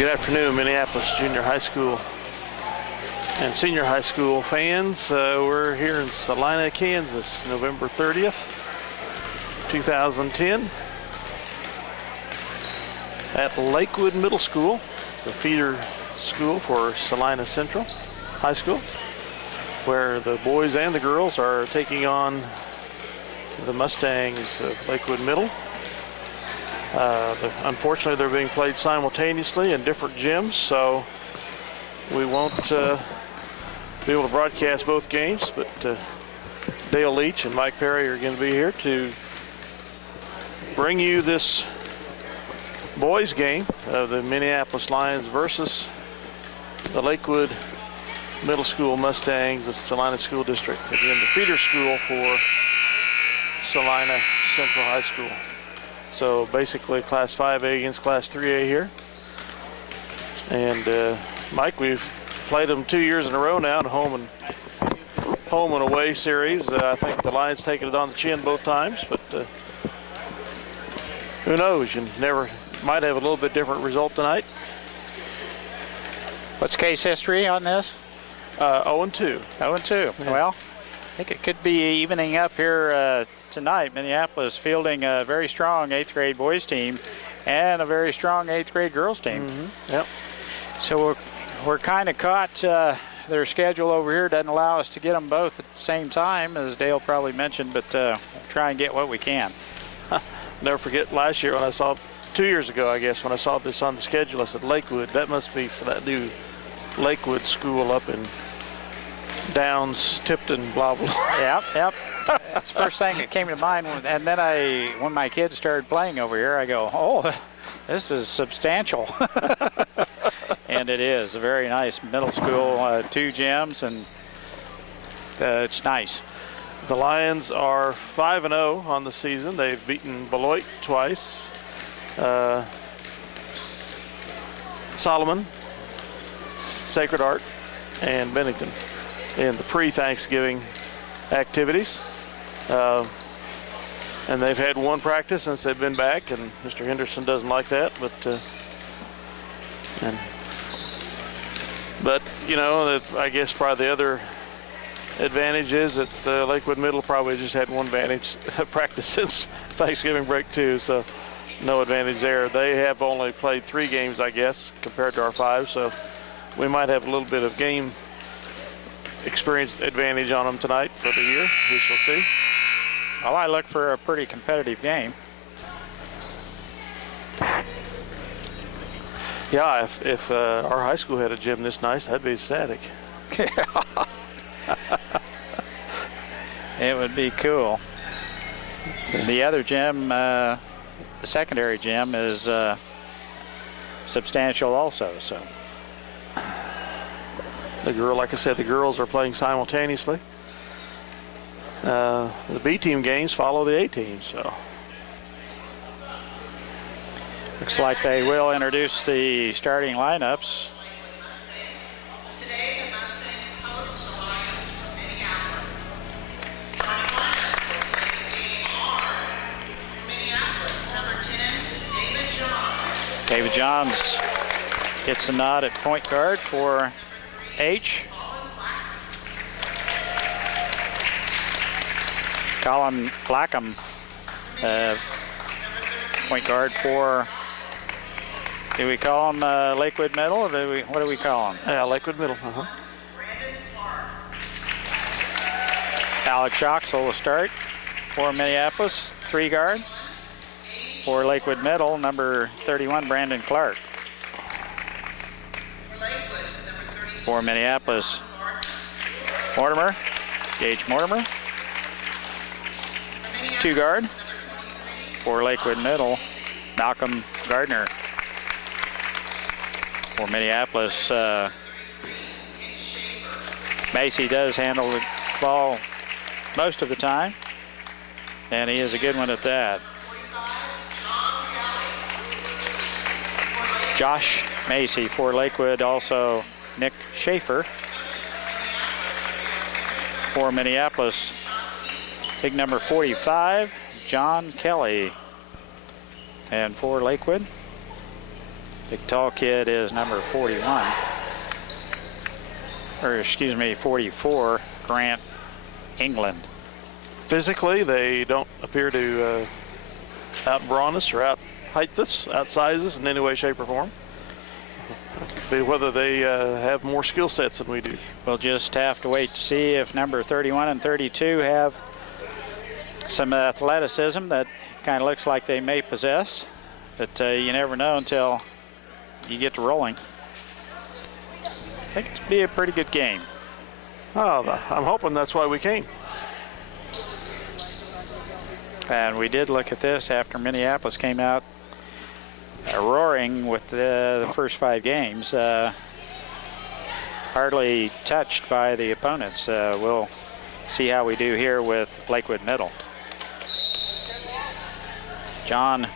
Good afternoon, Minneapolis junior high school and senior high school fans. We're here in Salina, Kansas, November 30th, 2010, at Lakewood Middle School, the feeder school for Salina Central High School, where the boys and the girls are taking on the Mustangs of Lakewood Middle. Unfortunately, they're being played simultaneously in different gyms, so we won't be able to broadcast both games, but Dale Leach and Mike Perry are going to be here to bring you this boys game of the Minneapolis Lions versus the Lakewood Middle School Mustangs of Salina School District. Again, the feeder school for Salina Central High School. So basically Class 5A against Class 3A here. And Mike, we've played them 2 years in a row now in home and away series. I think the Lions taking it on the chin both times, but who knows? You might have a little bit different result tonight. What's case history on this? 0-2. 0-2. Yeah. Well, I think it could be evening up here tonight. Minneapolis fielding a very strong 8th grade boys team and a very strong 8th grade girls team. Mm-hmm. Yep. So we're kind of caught. Their schedule over here doesn't allow us to get them both at the same time, as Dale probably mentioned, but we'll try and get what we can. Never forget last year when I saw, 2 years ago, I guess, when I saw this on the schedule, I said, Lakewood, that must be for that new Lakewood school up in Downs, Tipton, blah, blah. Yep. That's the first thing that came to mind. And then when my kids started playing over here, I go, oh, this is substantial. And it is a very nice middle school, 2 gyms, and it's nice. The Lions are 5-0 on the season. They've beaten Beloit twice, Solomon, Sacred Heart, and Bennington in the pre-Thanksgiving activities. And they've had one practice since they've been back, and Mr. Henderson doesn't like that, but you know, I guess probably the other advantage is that Lakewood Middle probably just had one practice since Thanksgiving break too, so no advantage there. They have only played 3 games, I guess, compared to our 5, so we might have a little bit of game experience advantage on them tonight for the year. We shall see. Well, I look for a pretty competitive game. Yeah, if our high school had a gym this nice, that'd be ecstatic. It would be cool. The other gym, the secondary gym, is substantial also. So, like I said, the girls are playing simultaneously. The B team games follow the A team, so. Looks like they will introduce the starting lineups. Today, the Mustangs host the Lions from Minneapolis. Starting lineup for today's game are Minneapolis, number 10, David Johns. David Johns gets a nod at point guard for H. Colin Blackham, point guard for, do we call him Lakewood Middle, or what do we call him? Yeah, Lakewood Middle. Alex Shoxel will start for Minneapolis, 3 guard. For Lakewood Middle, number 31, Brandon Clark. For Minneapolis, Mortimer, Gage Mortimer. 2 guard. For Lakewood Middle, Malcolm Gardner. For Minneapolis, Macy does handle the ball most of the time, and he is a good one at that. Josh Macy for Lakewood, also Nick Schaefer. For Minneapolis, big number 45, John Kelly. And for Lakewood, Big tall kid is number 41. Or excuse me, 44, Grant England. Physically, they don't appear to out-brawn us or out-height us, outsize us in any way, shape, or form. Be whether they have more skill sets than we do. We'll just have to wait to see if number 31 and 32 have some athleticism that kind of looks like they may possess. But you never know until you get to rolling. I think it'll be a pretty good game. Oh, I'm hoping that's why we came. And we did look at this after Minneapolis came out roaring with the first 5 games. Hardly touched by the opponents. We'll see how we do here with Lakewood Middle. John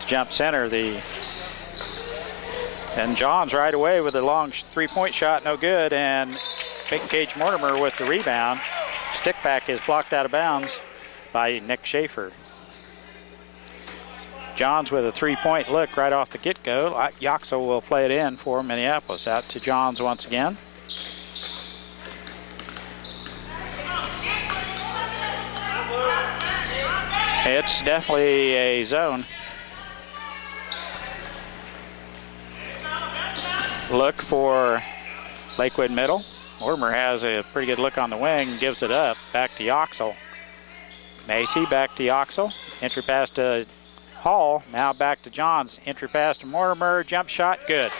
to jump center. And John's right away with a long 3-point shot, no good. And Big Cage Mortimer with the rebound. Stick back is blocked out of bounds by Nick Schaefer. Johns with a 3-point look right off the get-go. Yoxel will play it in for Minneapolis. Out to Johns once again. It's definitely a zone. Look for Lakewood Middle. Mortimer has a pretty good look on the wing, gives it up. Back to Yoxel. Macy back to Yoxel. Entry pass to Hall. Now back to Johns. Entry pass to Mortimer. Jump shot, good.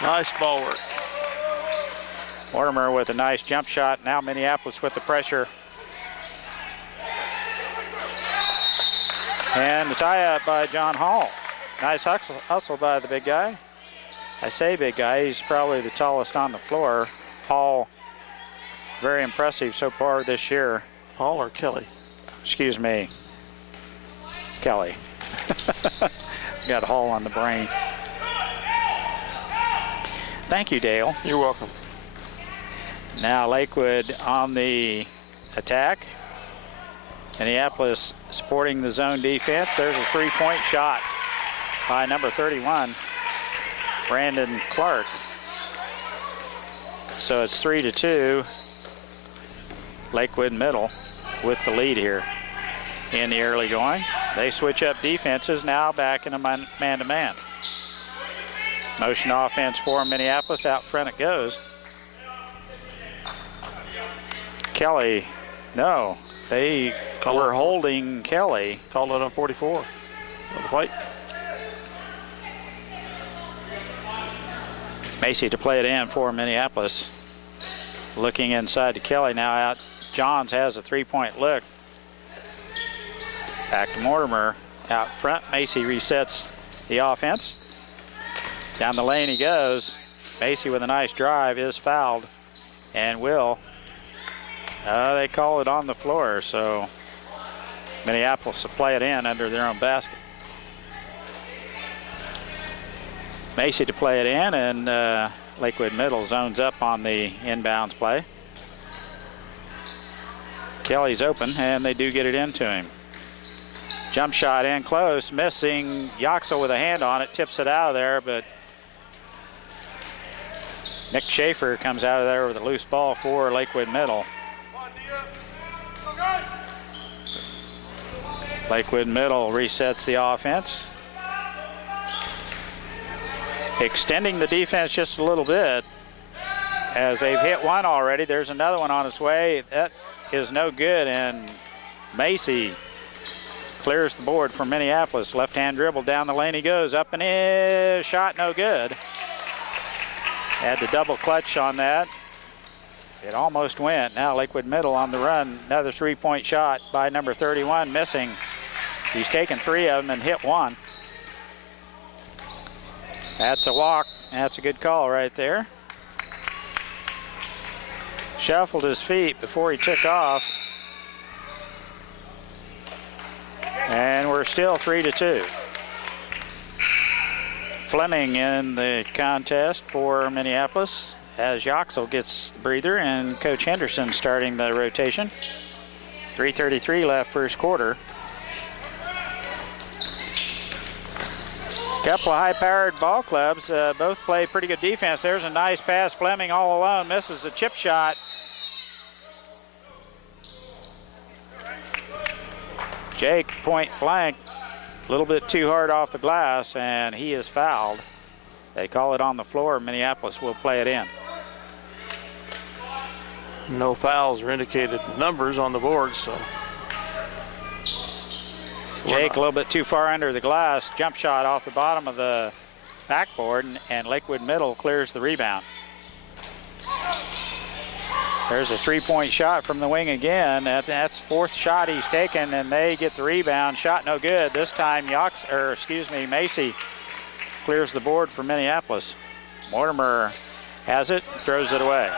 Nice ball work. Mortimer with a nice jump shot. Now Minneapolis with the pressure. And the tie-up by John Hall. Nice hustle by the big guy. I say big guy, he's probably the tallest on the floor. Hall, very impressive so far this year. Hall or Kelly? Excuse me, Kelly. Got Hall on the brain. Thank you, Dale. You're welcome. Now Lakewood on the attack. Minneapolis supporting the zone defense. There's a 3-point shot by number 31, Brandon Clark. So it's 3-2. Lakewood Middle with the lead here in the early going. They switch up defenses now back in a man-to-man. Motion offense for Minneapolis. Out front it goes. Kelly, no, they were holding Kelly. Called it on 44 on the white. Macy to play it in for Minneapolis. Looking inside to Kelly now out. Johns has a 3-point look. Back to Mortimer out front. Macy resets the offense. Down the lane he goes. Macy with a nice drive is fouled and will. They call it on the floor, so Minneapolis will play it in under their own basket. Macy to play it in, and Lakewood Middle zones up on the inbounds play. Kelly's open, and they do get it into him. Jump shot in close, missing. Yoxel with a hand on it, tips it out of there, but Nick Schaefer comes out of there with a loose ball for Lakewood Middle. Lakewood Middle resets the offense. Extending the defense just a little bit as they've hit one already. There's another one on its way. That is no good, and Macy clears the board for Minneapolis. Left-hand dribble down the lane he goes. Up and in, shot no good. Had the double clutch on that. It almost went. Now Lakewood Middle on the run. Another 3-point shot by number 31, missing. He's taken 3 of them and hit 1. That's a walk. That's a good call right there. Shuffled his feet before he took off. And we're still 3-2. Fleming in the contest for Minneapolis as Yoxel gets the breather, and Coach Henderson starting the rotation. 3:33 left first quarter. Couple of high-powered ball clubs. Both play pretty good defense. There's a nice pass. Fleming all alone misses the chip shot. Jake, point blank, a little bit too hard off the glass, and he is fouled. They call it on the floor. Minneapolis will play it in. No fouls are indicated numbers on the board, so. Jake a little bit too far under the glass. Jump shot off the bottom of the backboard, and Lakewood Middle clears the rebound. There's a three-point shot from the wing again. That's fourth shot he's taken, and they get the rebound. Shot no good. This time Macy clears the board for Minneapolis. Mortimer has it, throws it away.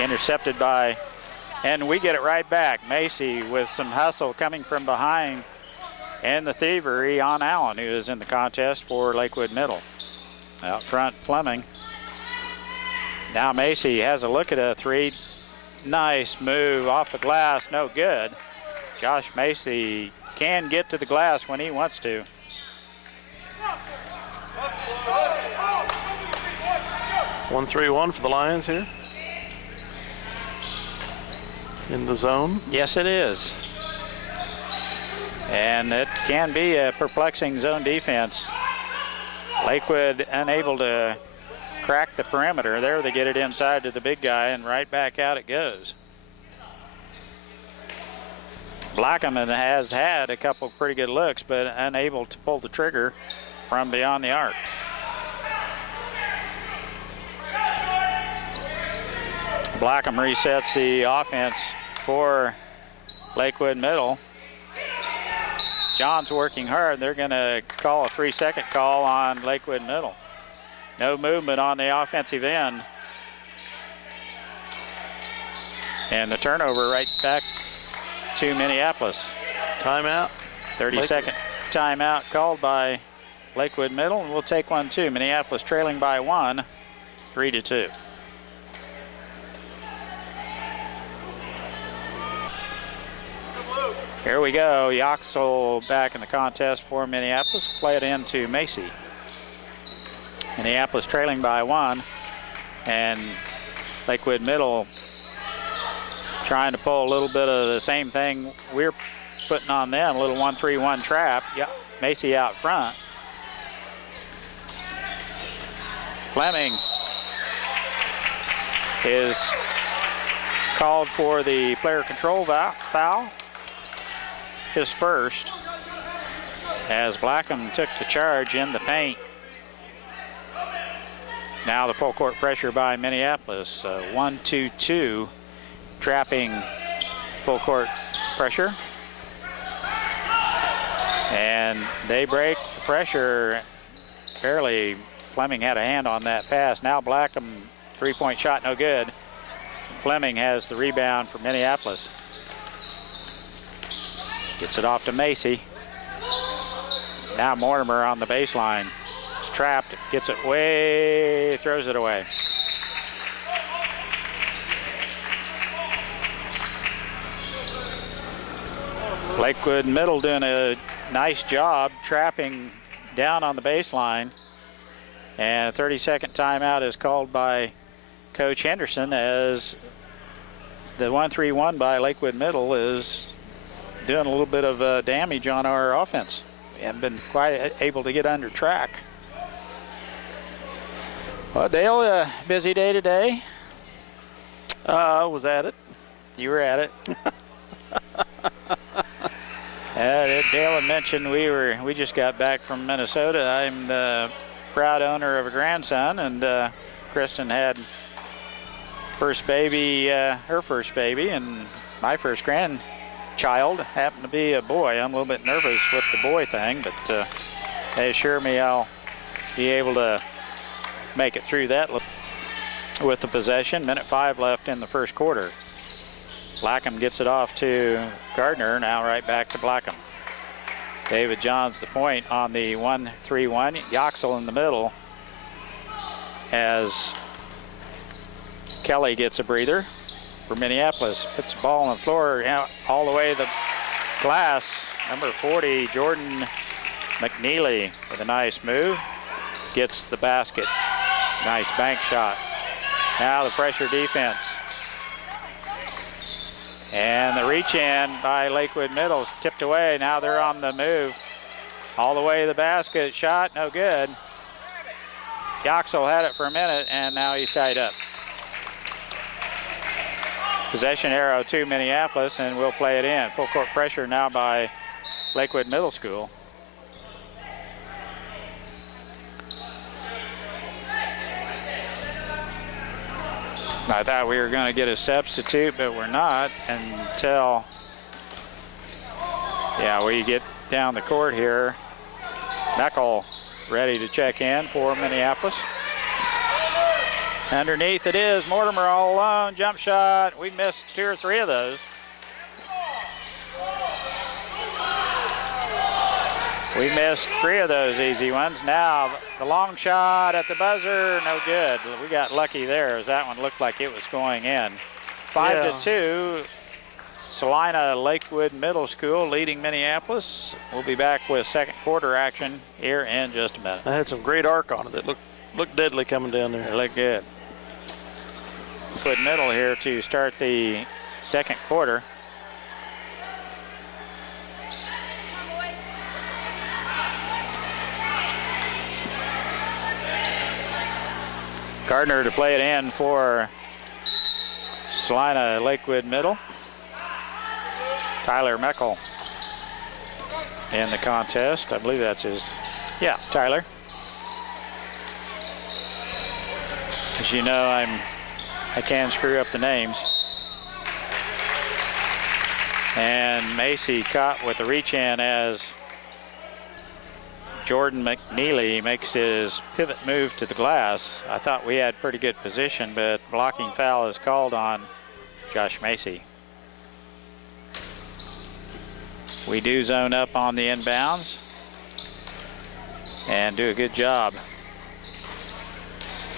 Intercepted by, and we get it right back. Macy with some hustle coming from behind, and the thievery on Allen, who is in the contest for Lakewood Middle. Out front, Fleming. Now Macy has a look at a three. Nice move off the glass, no good. Josh Macy can get to the glass when he wants to. One 3-1 for the Lions here. In the zone. Yes, it is. And it can be a perplexing zone defense. Lakewood unable to crack the perimeter. There they get it inside to the big guy, and right back out it goes. Blackman has had a couple pretty good looks, but unable to pull the trigger from beyond the arc. Blackham resets the offense for Lakewood Middle. John's working hard. They're going to call a 3-second call on Lakewood Middle. No movement on the offensive end. And the turnover right back to Minneapolis. Timeout. 30-second timeout called by Lakewood Middle, and we'll take one too. Minneapolis trailing by 1, 3-2. Here we go. Yoxel back in the contest for Minneapolis. Play it into Macy. Minneapolis trailing by 1, and Lakewood Middle trying to pull a little bit of the same thing we're putting on them, a little 1-3-1 trap. Yeah, Macy out front. Fleming is called for the player control foul, his first, as Blackham took the charge in the paint. Now the full court pressure by Minneapolis, 1-2-2, trapping full court pressure. And they break the pressure. Barely Fleming had a hand on that pass. Now Blackham, three-point shot, no good. Fleming has the rebound for Minneapolis. Gets it off to Macy. Now Mortimer on the baseline. It's trapped, gets it way, throws it away. Lakewood Middle doing a nice job trapping down on the baseline. And a 30-second timeout is called by Coach Henderson, as the 1-3-1 by Lakewood Middle is doing a little bit of damage on our offense. We haven't been quite able to get under track. Well, Dale, a busy day today. I was at it. You were at it. Dale had mentioned we just got back from Minnesota. I'm the proud owner of a grandson, and Kristen had first baby, her first baby, and my first grandchild happened to be a boy. I'm a little bit nervous with the boy thing, but they assure me I'll be able to make it through that with the possession. Minute 5 left in the first quarter. Blackham gets it off to Gardner, now right back to Blackham. David Johns the point on the 1-3-1. Yoxel in the middle as Kelly gets a breather for Minneapolis. Puts the ball on the floor, out all the way to the glass. Number 40, Jordan McNeely with a nice move. Gets the basket. Nice bank shot. Now the pressure defense. And the reach in by Lakewood Middle's tipped away. Now they're on the move. All the way to the basket. Shot, no good. Yoxel had it for a minute, and now he's tied up. Possession arrow to Minneapolis, and we'll play it in. Full court pressure now by Lakewood Middle School. I thought we were going to get a substitute, but we're not until, yeah, we get down the court here. Meckel ready to check in for Minneapolis. Underneath it is Mortimer all alone. Jump shot. We missed 2 or 3 of those. We missed 3 of those easy ones. Now the long shot at the buzzer, no good. We got lucky there as that one looked like it was going in. 5-2. Salina Lakewood Middle School leading Minneapolis. We'll be back with second quarter action here in just a minute. I had some great arc on it. It looked deadly coming down there. It looked good. Lakewood Middle here to start the second quarter. Gardner to play it in for Salina Lakewood Middle. Tyler Meckel in the contest. I believe that's his, yeah, Tyler. As you know, I can screw up the names. And Macy caught with the reach in as Jordan McNeely makes his pivot move to the glass. I thought we had pretty good position, but blocking foul is called on Josh Macy. We do zone up on the inbounds and do a good job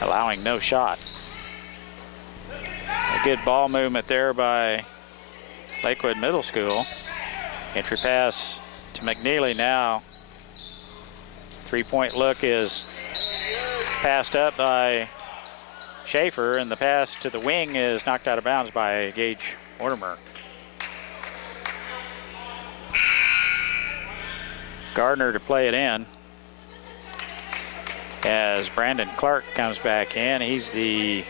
allowing no shot. A good ball movement there by Lakewood Middle School. Entry pass to McNeely now. Three-point look is passed up by Schaefer, and the pass to the wing is knocked out of bounds by Gage Mortimer. Gardner to play it in as Brandon Clark comes back in. He's the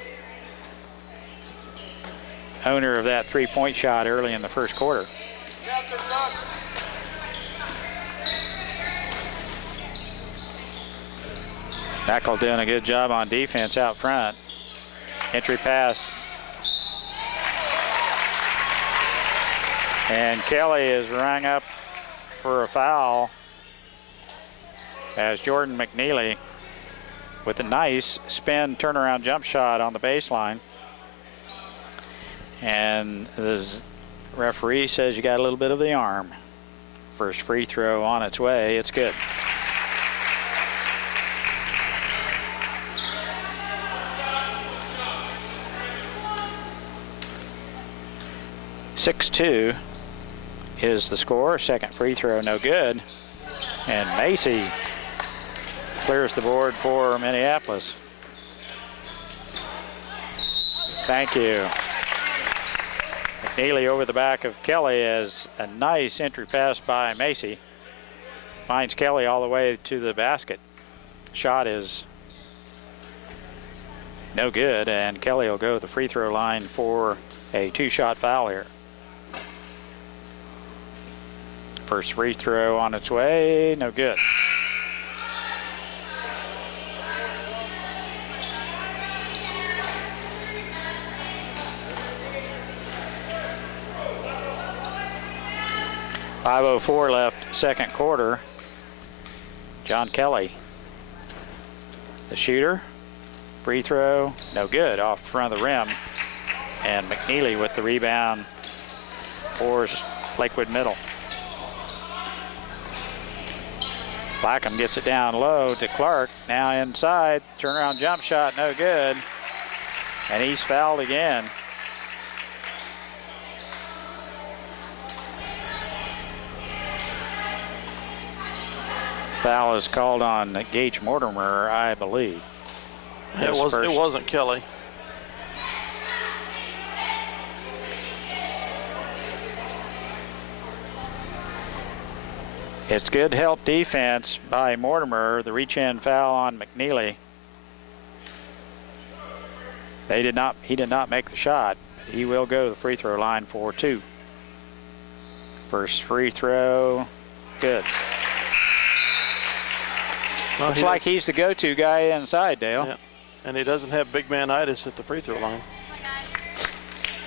owner of that three-point shot early in the first quarter. Meckel doing a good job on defense out front. Entry pass. And Kelly is rung up for a foul as Jordan McNeely with a nice spin turnaround jump shot on the baseline. And the referee says you got a little bit of the arm. First free throw on its way. It's good. (6-2) is the score. Second free throw, no good. And Macy clears the board for Minneapolis. Thank you. McNeely over the back of Kelly as a nice entry pass by Macy. Finds Kelly all the way to the basket. Shot is no good, and Kelly will go to the free throw line for a two-shot foul here. First free throw on its way, no good. .504 left, second quarter. John Kelly, the shooter. Free throw, no good, off the front of the rim. And McNeely with the rebound for Lakewood Middle. Blackham gets it down low to Clark. Now inside, turnaround jump shot, no good. And he's fouled again. Foul is called on Gage Mortimer, I believe. It wasn't Kelly. It's good help defense by Mortimer. The reach-in foul on McNeely. He did not make the shot. He will go to the free throw line for 2. First free throw, good. Well, Looks like he's the go-to guy inside, Dale. Yeah. And he doesn't have big man-itis at the free throw line.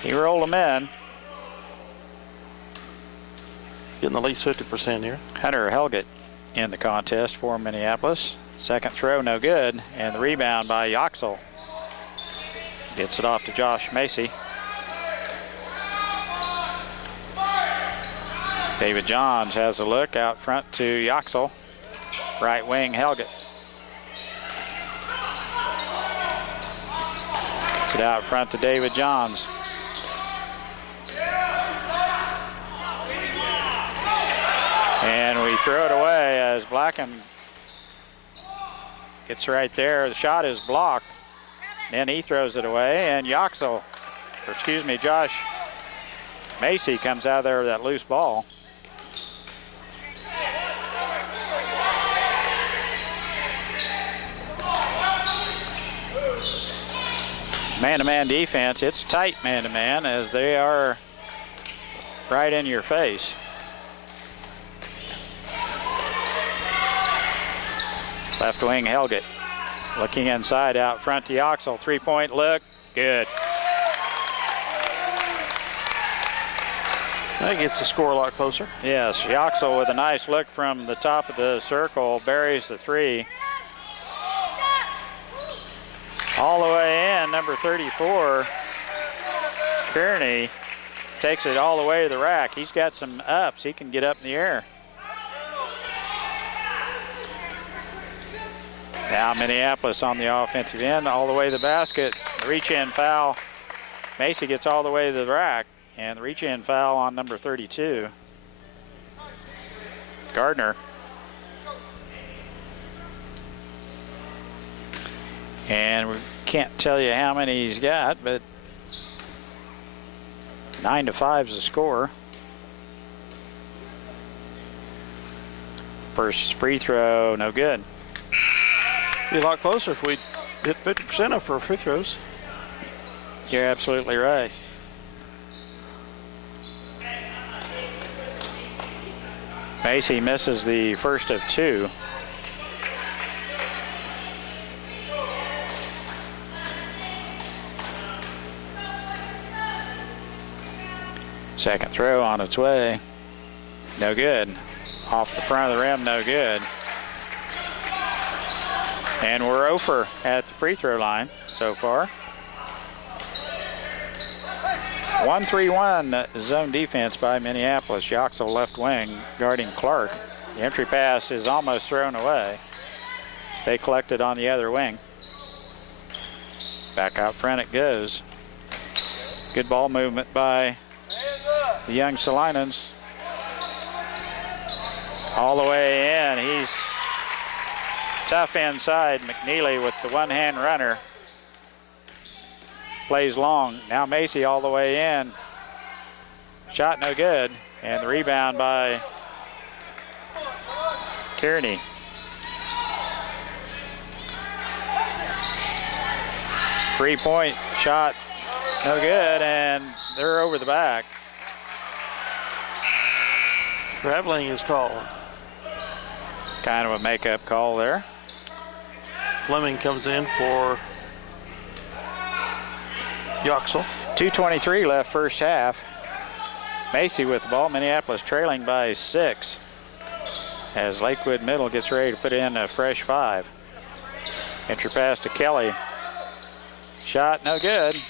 He rolled him in. Getting at least 50% here. Hunter Helgett in the contest for Minneapolis. Second throw, no good. And the rebound by Yoxel. Gets it off to Josh Macy. David Johns has a look out front to Yoxel. Right wing, Helgett. Gets it out front to David Johns. And we throw it away as Blackham gets right there. The shot is blocked. Then he throws it away, and Josh Macy comes out of there with that loose ball. Man-to-man defense, it's tight man-to-man as they are right in your face. Left wing Helgett looking inside out front to Yoxel. 3-point look, good. That gets the score a lot closer. Yes, Yoxel with a nice look from the top of the circle, buries the 3. All the way in, number 34, Kearney takes it all the way to the rack. He's got some ups, he can get up in the air. Now Minneapolis on the offensive end, all the way to the basket. Reach-in foul. Macy gets all the way to the rack, and the reach-in foul on number 32. Gardner. And we can't tell you how many he's got, but 9-5 is the score. First free throw, no good. Be a lot closer if we hit 50% of our free throws. You're absolutely right. Macy misses the first of 2. Second throw on its way. No good. Off the front of the rim, no good. And we're over at the free throw line so far. 1-3-1 zone defense by Minneapolis. Yoxel left wing guarding Clark. The entry pass is almost thrown away. They collected on the other wing. Back out front it goes. Good ball movement by the young Salinans. All the way in. He's tough inside. McNeely with the one-hand runner. Plays long. Now Macy all the way in. Shot no good. And the rebound by Kearney. Three-point shot no good, and they're over the back. Traveling is called. Kind of a makeup call there. Fleming comes in for Yoxel. 2:23 left first half. Macy with the ball. Minneapolis trailing by 6 as Lakewood Middle gets ready to put in a fresh 5. Entry pass to Kelly. Shot no good.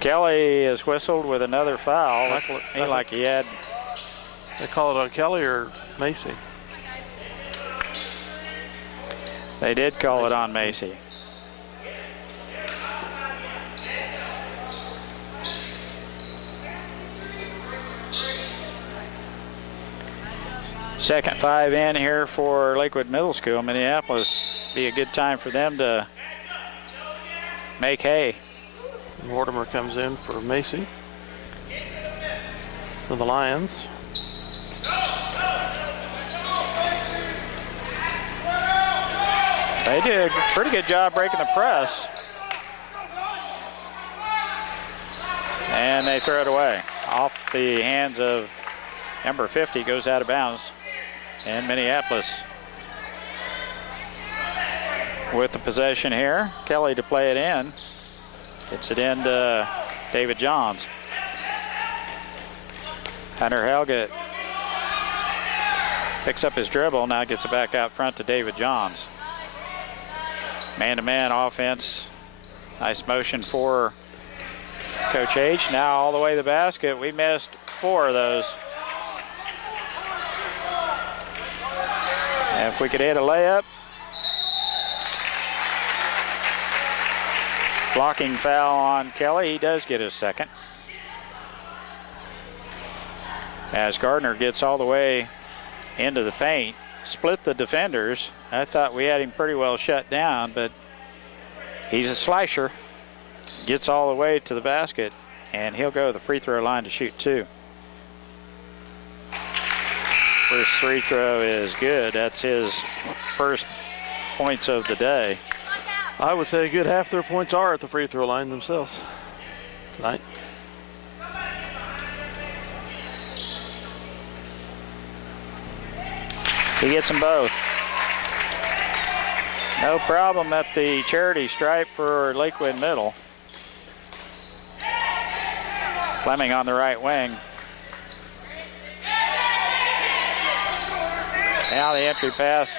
Kelly is whistled with another foul. Like he had. They call it on Kelly or Macy? They did call it on Macy. Second 5 in here for Lakewood Middle School. Minneapolis, be a good time for them to make hay. Mortimer comes in for Macy for the Lions. They did a pretty good job breaking the press. And they throw it away. Off the hands of number 50, goes out of bounds. And Minneapolis with the possession here. Kelly to play it in. Gets it into David Johns. Hunter Helgett picks up his dribble, now gets it back out front to David Johns. Man-to-man offense. Nice motion for Coach H. Now all the way to the basket. We missed 4 of those. And if we could hit a layup. Blocking foul on Kelly. He does get his second. As Gardner gets all the way into the paint, split the defenders. I thought we had him pretty well shut down, but he's a slasher. Gets all the way to the basket, and he'll go to the free throw line to shoot 2. First free throw is good. That's his first points of the day. I would say a good half their points are at the free throw line themselves tonight. He gets them both. No problem at the charity stripe for Lakewood Middle. Fleming on the right wing. Now the entry pass.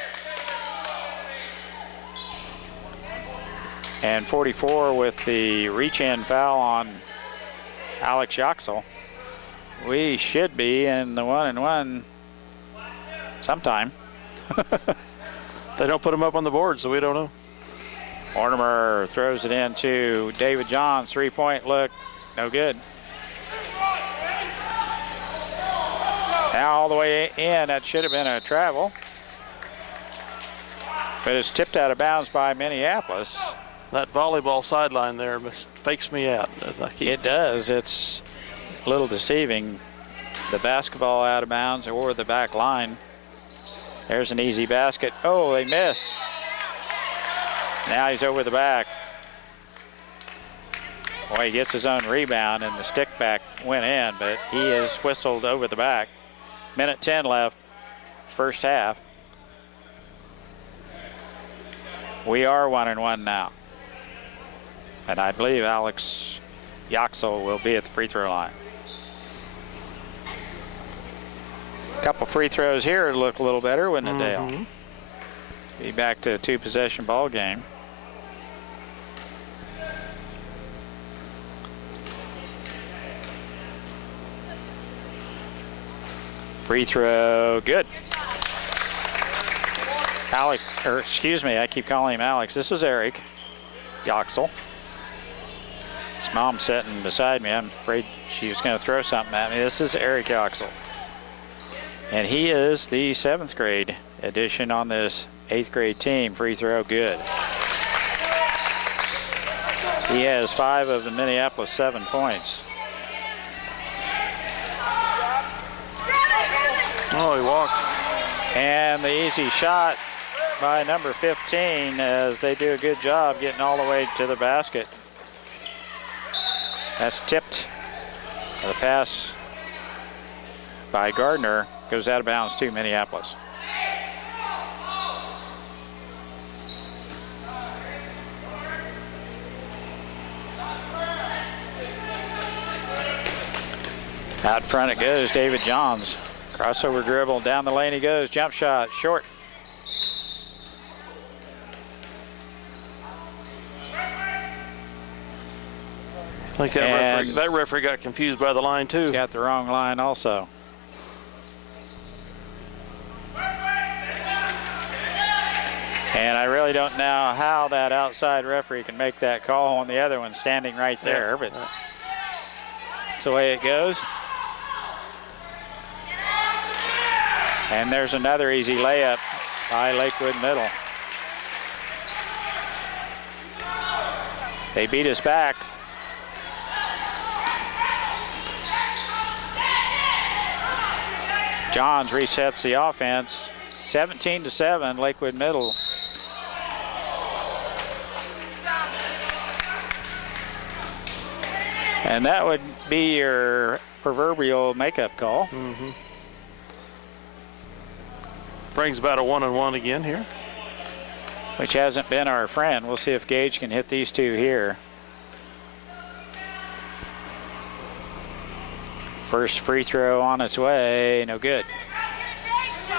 And 44 with the reach-in foul on Alex Yaxel. We should be in the 1-and-1 sometime. They don't put him up on the board, so we don't know. Mortimer throws it into David Johns. 3-point look, no good. Now all the way in, that should have been a travel. But it's tipped out of bounds by Minneapolis. That volleyball sideline there fakes me out. It does. It's a little deceiving. The basketball out of bounds or the back line. There's an easy basket. Oh, they miss. Now he's over the back. Boy, he gets his own rebound, and the stick back went in, but he is whistled over the back. Minute 10 left, first half. We are 1-and-1 now. And I believe Alex Yaxel will be at the free throw line. Couple free throws here to look a little better, wouldn't it, Dale? Be back to a 2-possession ball game. Free throw, good. Alex, or excuse me, I keep calling him Alex. This is Eric Yaxel. His mom's sitting beside me. I'm afraid she was going to throw something at me. This is Eric Yaxel. And he is the 7th grade addition on this 8th grade team. Free throw, good. He has 5 of the Minneapolis 7 points. Oh, he walked. And the easy shot by number 15 as they do a good job getting all the way to the basket. That's tipped. The pass by Gardner goes out of bounds to Minneapolis. Out front it goes, David Johns. Crossover dribble, down the lane he goes, jump shot, short. I think that referee got confused by the line too. He's got the wrong line also. And I really don't know how that outside referee can make that call when the other one's standing right there, but that's the way it goes. And there's another easy layup by Lakewood Middle. They beat us back. Johns resets the offense. 17-7, Lakewood Middle. And that would be your proverbial makeup call. Mm-hmm. Brings about a 1-and-1 again here. Which hasn't been our friend. We'll see if Gage can hit these two here. First free throw on its way, no good.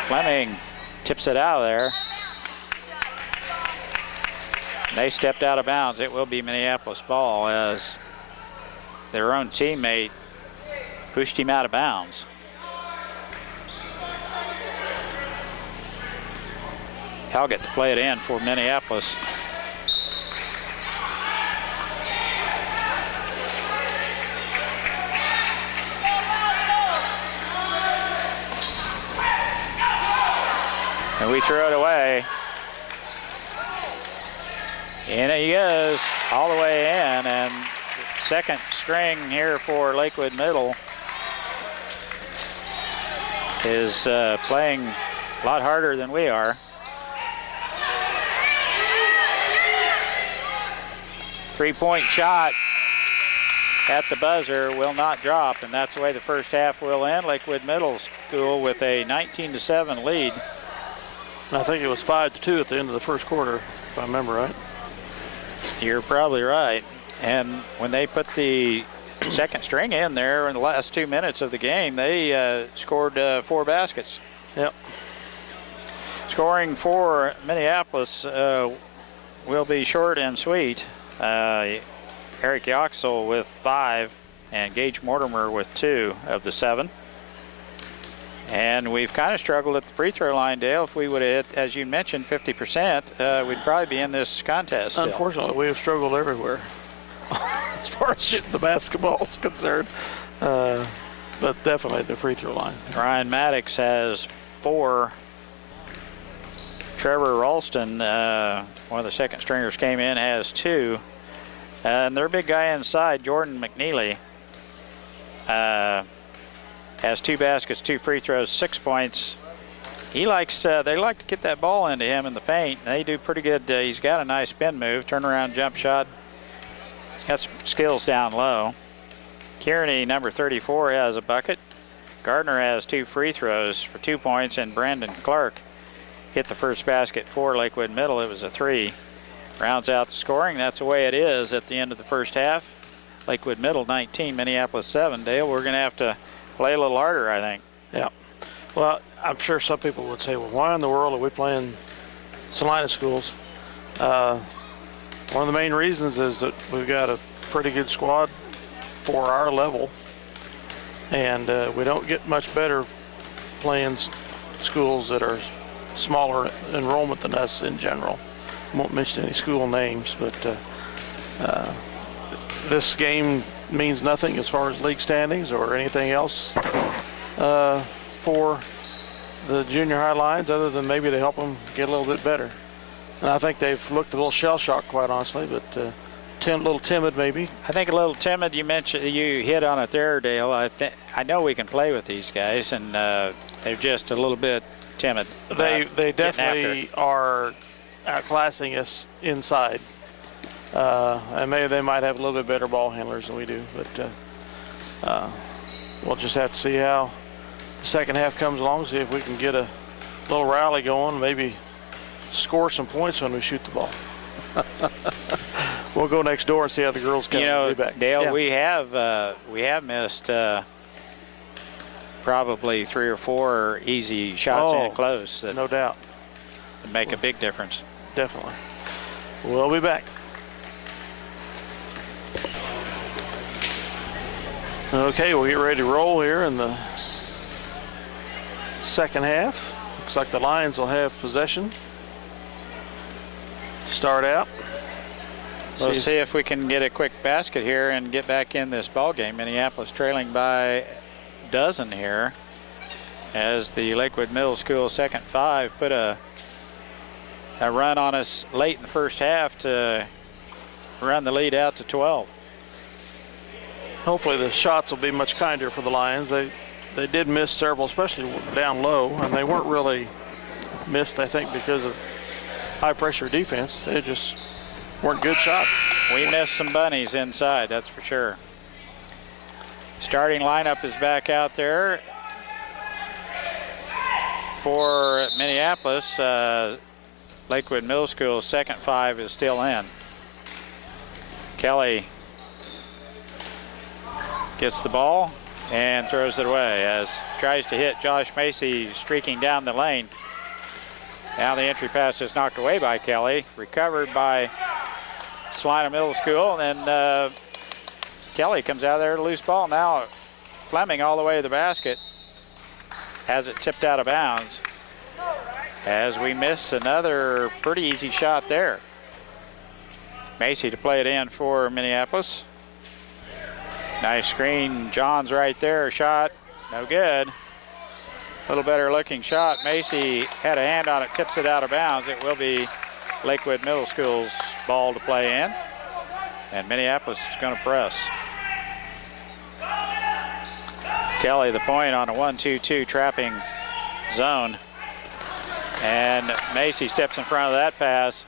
Fleming tips it out of there. They stepped out of bounds. It will be Minneapolis ball as their own teammate pushed him out of bounds. He'll get to play it in for Minneapolis. And we throw it away. In it he goes, all the way in, and second string here for Lakewood Middle is playing a lot harder than we are. Three-point shot at the buzzer will not drop, and that's the way the first half will end. Lakewood Middle School with a 19-7 lead. I think it was 5-2 at the end of the first quarter, if I remember right. You're probably right. And when they put the second string in there in the last 2 minutes of the game, they scored 4 baskets. Yep. Scoring for Minneapolis will be short and sweet. Eric Yoxel with 5 and Gage Mortimer with 2 of the 7. And we've kind of struggled at the free throw line, Dale. If we would have hit, as you mentioned, 50%, we'd probably be in this contest still. Unfortunately, we have struggled everywhere as far as shooting the basketball is concerned. But definitely the free throw line. Ryan Maddox has 4. Trevor Ralston, one of the second stringers, came in, has 2. And their big guy inside, Jordan McNeely, has 2 baskets, 2 free throws, 6 points. He likes, they like to get that ball into him in the paint. They do pretty good. He's got a nice spin move, turnaround jump shot. He's got some skills down low. Kearney, number 34, has a bucket. Gardner has 2 free throws for 2 points, and Brandon Clark hit the first basket for Lakewood Middle. It was a 3. Rounds out the scoring. That's the way it is at the end of the first half. Lakewood Middle 19, Minneapolis 7. Dale, we're going to have to play a little harder, I think. Yeah. Well, I'm sure some people would say, well, why in the world are we playing Salina schools? One of the main reasons is that we've got a pretty good squad for our level, and we don't get much better playing schools that are smaller enrollment than us in general. Won't mention any school names, but this game means nothing as far as league standings or anything else for the junior high Lions, other than maybe to help them get a little bit better. And I think they've looked a little shell-shocked, quite honestly, but a little timid maybe. I think a little timid. You mentioned, you hit on it there, Dale. I know we can play with these guys, and they're just a little bit timid. They definitely are outclassing us inside. And maybe they might have a little bit better ball handlers than we do, but we'll just have to see how the second half comes along, see if we can get a little rally going, maybe score some points when we shoot the ball. We'll go next door and see how the girls come. You know, back. Dale, Yeah. we have missed probably 3 or 4 easy shots in close that no doubt would make a big difference. Definitely. We'll be back. Okay, we'll get ready to roll here in the second half. Looks like the Lions will have possession. Start out. Let's see if we can get a quick basket here and get back in this ball game. Minneapolis trailing by a dozen here. as the Lakewood Middle School second five put a run on us late in the first half to run the lead out to 12. Hopefully the shots will be much kinder for the Lions. They did miss several, especially down low, and they weren't really missed, I think, because of high pressure defense. They just weren't good shots. We missed some bunnies inside, that's for sure. Starting lineup is back out there for Minneapolis. Lakewood Middle School's second five is still in. Kelly gets the ball and throws it away as tries to hit Josh Macy streaking down the lane. Now the entry pass is knocked away by Kelly, recovered by Salina Middle School, and Kelly comes out of there to loose ball. Now Fleming all the way to the basket, has it tipped out of bounds as we miss another pretty easy shot there. Macy to play it in for Minneapolis. Nice screen, John's right there, shot, no good. A little better looking shot. Macy had a hand on it, tips it out of bounds. It will be Lakewood Middle School's ball to play in, and Minneapolis is going to press. Kelly the point on a 1-2-2 trapping zone, and Macy steps in front of that pass.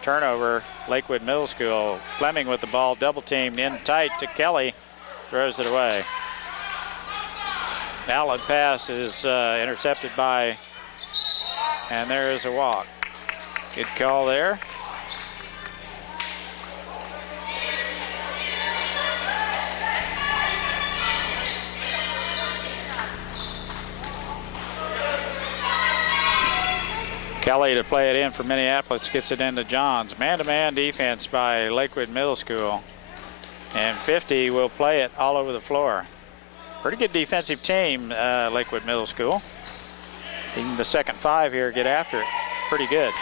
Turnover, Lakewood Middle School. Fleming with the ball, double teamed in tight to Kelly, throws it away. Outlet pass is intercepted by, and there is a walk. Good call there. Kelly to play it in for Minneapolis, gets it into Johns. Man-to-man defense by Lakewood Middle School. And 50 will play it all over the floor. Pretty good defensive team, Lakewood Middle School. Even the second five here get after it. Pretty good.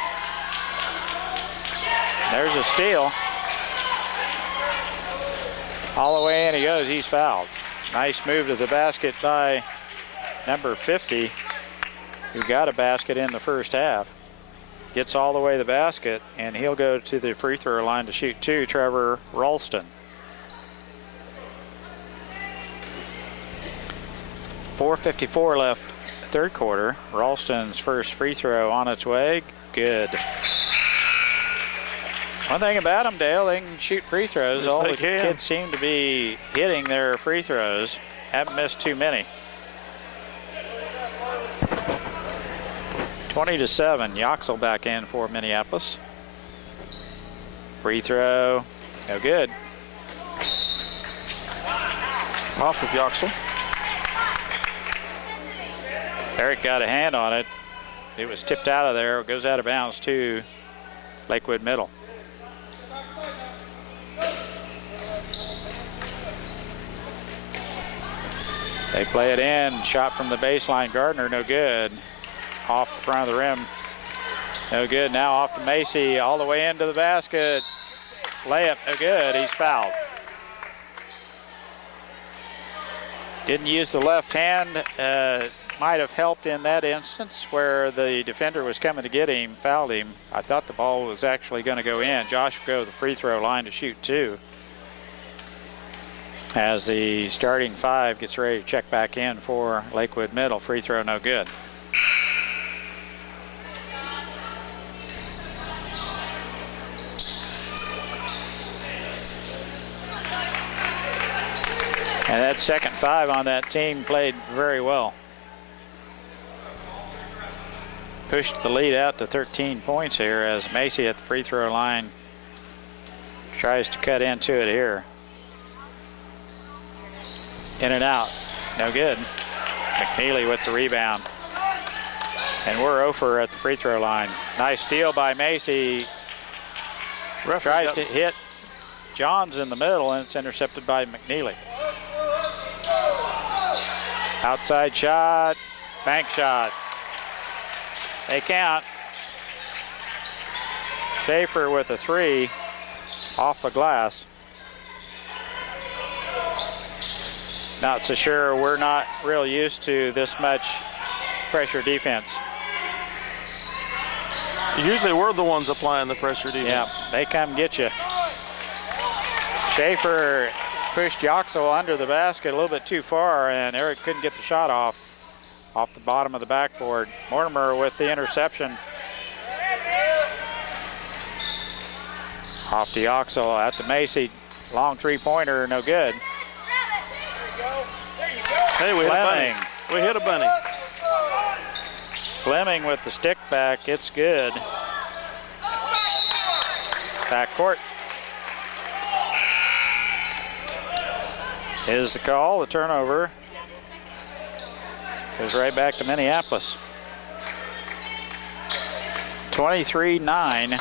There's a steal. All the way in he goes, he's fouled. Nice move to the basket by number 50, who got a basket in the first half. Gets all the way to the basket, and he'll go to the free throw line to shoot two, Trevor Ralston. .454 left third quarter. Ralston's first free throw on its way. Good. One thing about them, Dale, they can shoot free throws. Yes, all the can. kids seem to be hitting their free throws. Haven't missed too many. 20-7, Yoxel back in for Minneapolis. Free throw, no good. Off of Yoxel. Eric got a hand on it. It was tipped out of there. It goes out of bounds to Lakewood Middle. They play it in, shot from the baseline, Gardner, no good. Off the front of the rim, no good. Now off to Macy, all the way into the basket. Layup, no good, he's fouled. Didn't use the left hand, might have helped in that instance where the defender was coming to get him, fouled him. I thought the ball was actually going to go in. Josh will go to the free throw line to shoot two, as the starting five gets ready to check back in for Lakewood Middle. Free throw, no good. And that second five on that team played very well. Pushed the lead out to 13 points here as Macy at the free throw line tries to cut into it here. In and out, no good. McNeely with the rebound. And we're over at the free throw line. Nice steal by Macy. Tries to hit Johns in the middle, and it's intercepted by McNeely. Outside shot, bank shot. They count. Schaefer with a three off the glass. Not so sure. We're not real used to this much pressure defense. Usually we're the ones applying the pressure defense. Yeah, they come get you. Schaefer pushed Yoxel under the basket a little bit too far, and Eric couldn't get the shot off the bottom of the backboard. Mortimer with the interception. Off to Yoxel, out to Macy. Long three-pointer, no good. Hey, we hit a bunny. We hit a bunny. Fleming with the stick back, it's good. Back court. Is the call, the turnover. Goes right back to Minneapolis. 23-9.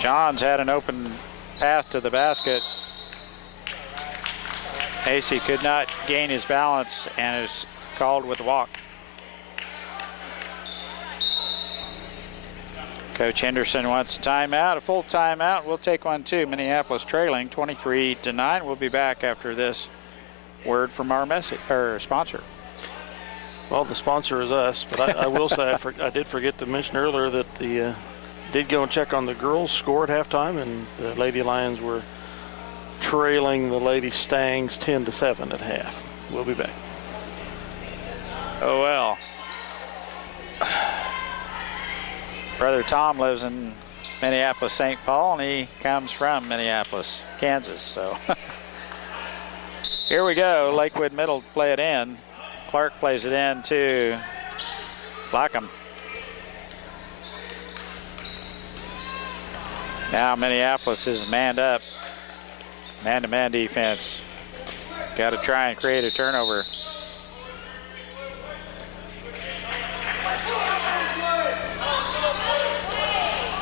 Johns had an open pass to the basket. Macy could not gain his balance and is called with a walk. Coach Henderson wants a timeout, a full timeout. We'll take one too. Minneapolis trailing 23-9. We'll be back after this word from our sponsor. Well, the sponsor is us, but I will say I did forget to mention earlier that the did go and check on the girls' score at halftime, and the Lady Lions were trailing the Lady Stangs 10-7 at half. We'll be back. Oh well. Brother Tom lives in Minneapolis, St. Paul, and he comes from Minneapolis, Kansas. So here we go. Lakewood Middle play it in. Clark plays it in to Blackham. Now Minneapolis is manned up. Man-to-man defense. Got to try and create a turnover.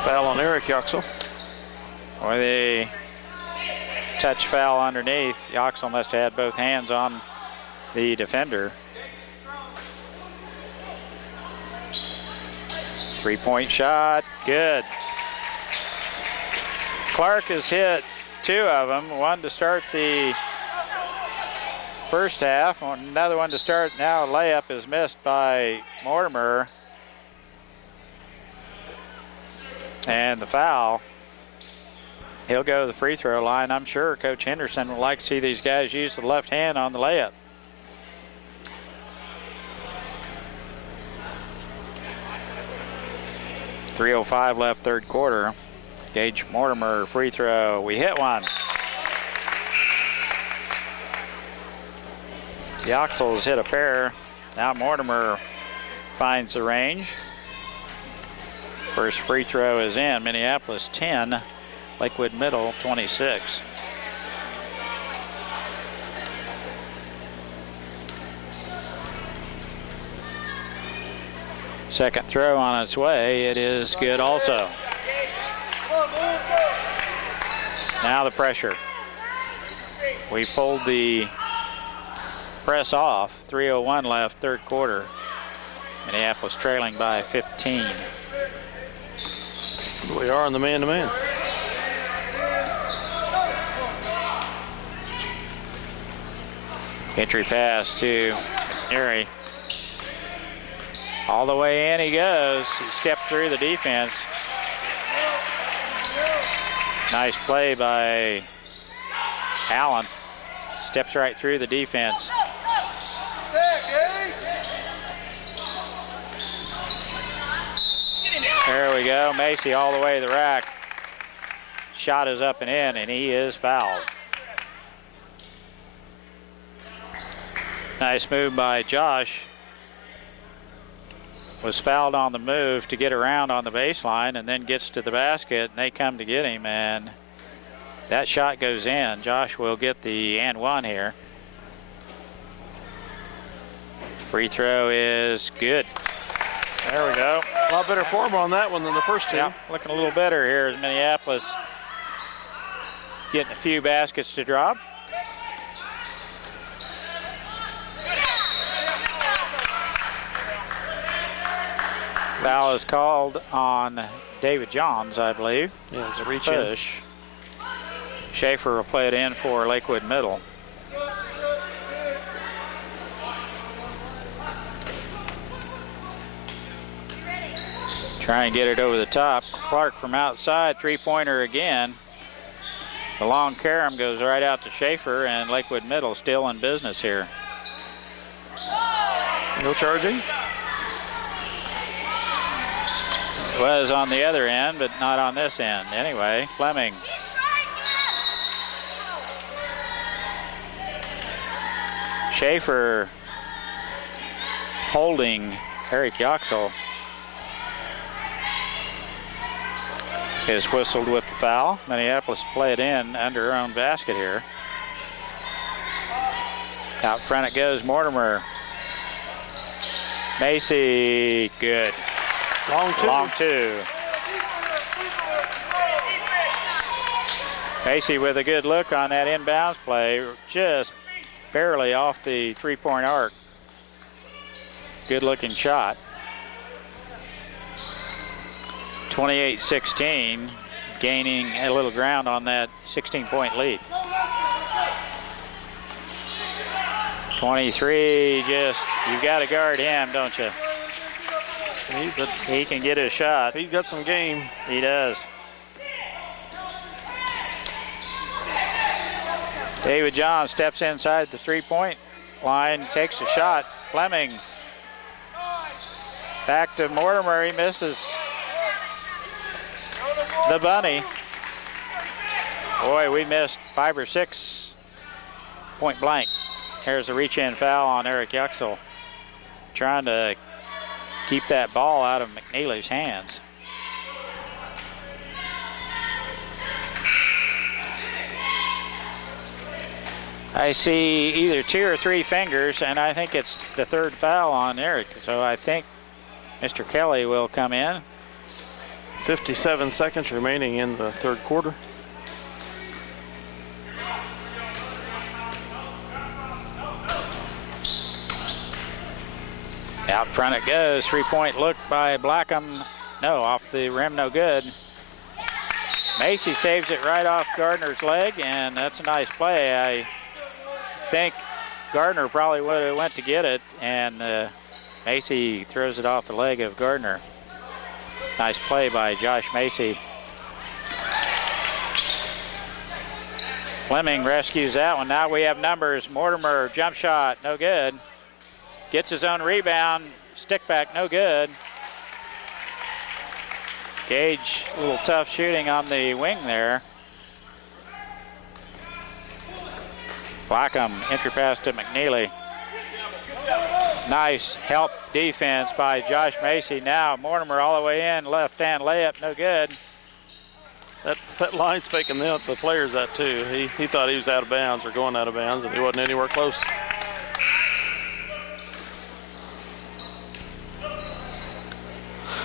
Foul on Eric Yoxel. With a touch foul underneath. Yoxel must have had both hands on the defender. Three-point shot, good. Clark has hit two of them, one to start the first half, another one to start now. Layup is missed by Mortimer. And the foul. He'll go to the free throw line. I'm sure Coach Henderson would like to see these guys use the left hand on the layup. .305 left, third quarter. Gage Mortimer free throw. We hit one. Yoxel's hit a pair. Now Mortimer finds the range. First free throw is in. Minneapolis 10, Lakewood Middle 26. Second throw on its way. It is good also. Now the pressure. We pulled the press off. 3:01 left, third quarter. Minneapolis trailing by 15. We are in the man-to-man. Entry pass to McNary. All the way in he goes. He stepped through the defense. Nice play by Allen. Steps right through the defense. There we go. Macy all the way to the rack. Shot is up and in, and he is fouled. Nice move by Josh. Was fouled on the move to get around on the baseline, and then gets to the basket, and they come to get him, and that shot goes in. Josh will get the and one here. Free throw is good. There we go. A lot better form on that one than the first two. Yeah, looking a little better here as Minneapolis getting a few baskets to drop. Foul is called on David Johns, I believe. Yeah, it's a reach in. Push. Schaefer will play it in for Lakewood Middle. Try and get it over the top. Clark from outside, three-pointer again. The long carom goes right out to Schaefer, and Lakewood Middle still in business here. No charging. Was on the other end, but not on this end. Anyway, Fleming. Schaefer holding Eric Yoxel is whistled with the foul. Minneapolis play it in under her own basket here. Out front it goes, Mortimer. Macy, good. Long two. Long two. Macy with a good look on that inbounds play, just barely off the three-point arc. Good looking shot. 28-16, gaining a little ground on that 16-point lead. 23, just, you've got to guard him, don't you? He can get his shot. He's got some game. He does. David John steps inside the three-point line, takes a shot. Fleming back to Mortimer, he misses the bunny. Boy, we missed 5 or 6 point blank. Here's a reach-in foul on Eric Yuxel, trying to keep that ball out of McNeely's hands. I see either 2 or 3 fingers, and I think it's the third foul on Eric. So I think Mr. Kelly will come in. 57 seconds remaining in the third quarter. Out front it goes. Three-point look by Blackham. No, off the rim, no good. Macy saves it right off Gardner's leg, and that's a nice play. I think Gardner probably would have went to get it, and Macy throws it off the leg of Gardner. Nice play by Josh Macy. Fleming rescues that one. Now we have numbers. Mortimer, jump shot, no good. Gets his own rebound, stick back, no good. Gage, a little tough shooting on the wing there. Blackham, entry pass to McNeely. Nice help defense by Josh Macy. Now Mortimer all the way in, left-hand layup, no good. That line's faking the players that too. He thought he was out of bounds or going out of bounds, and he wasn't anywhere close.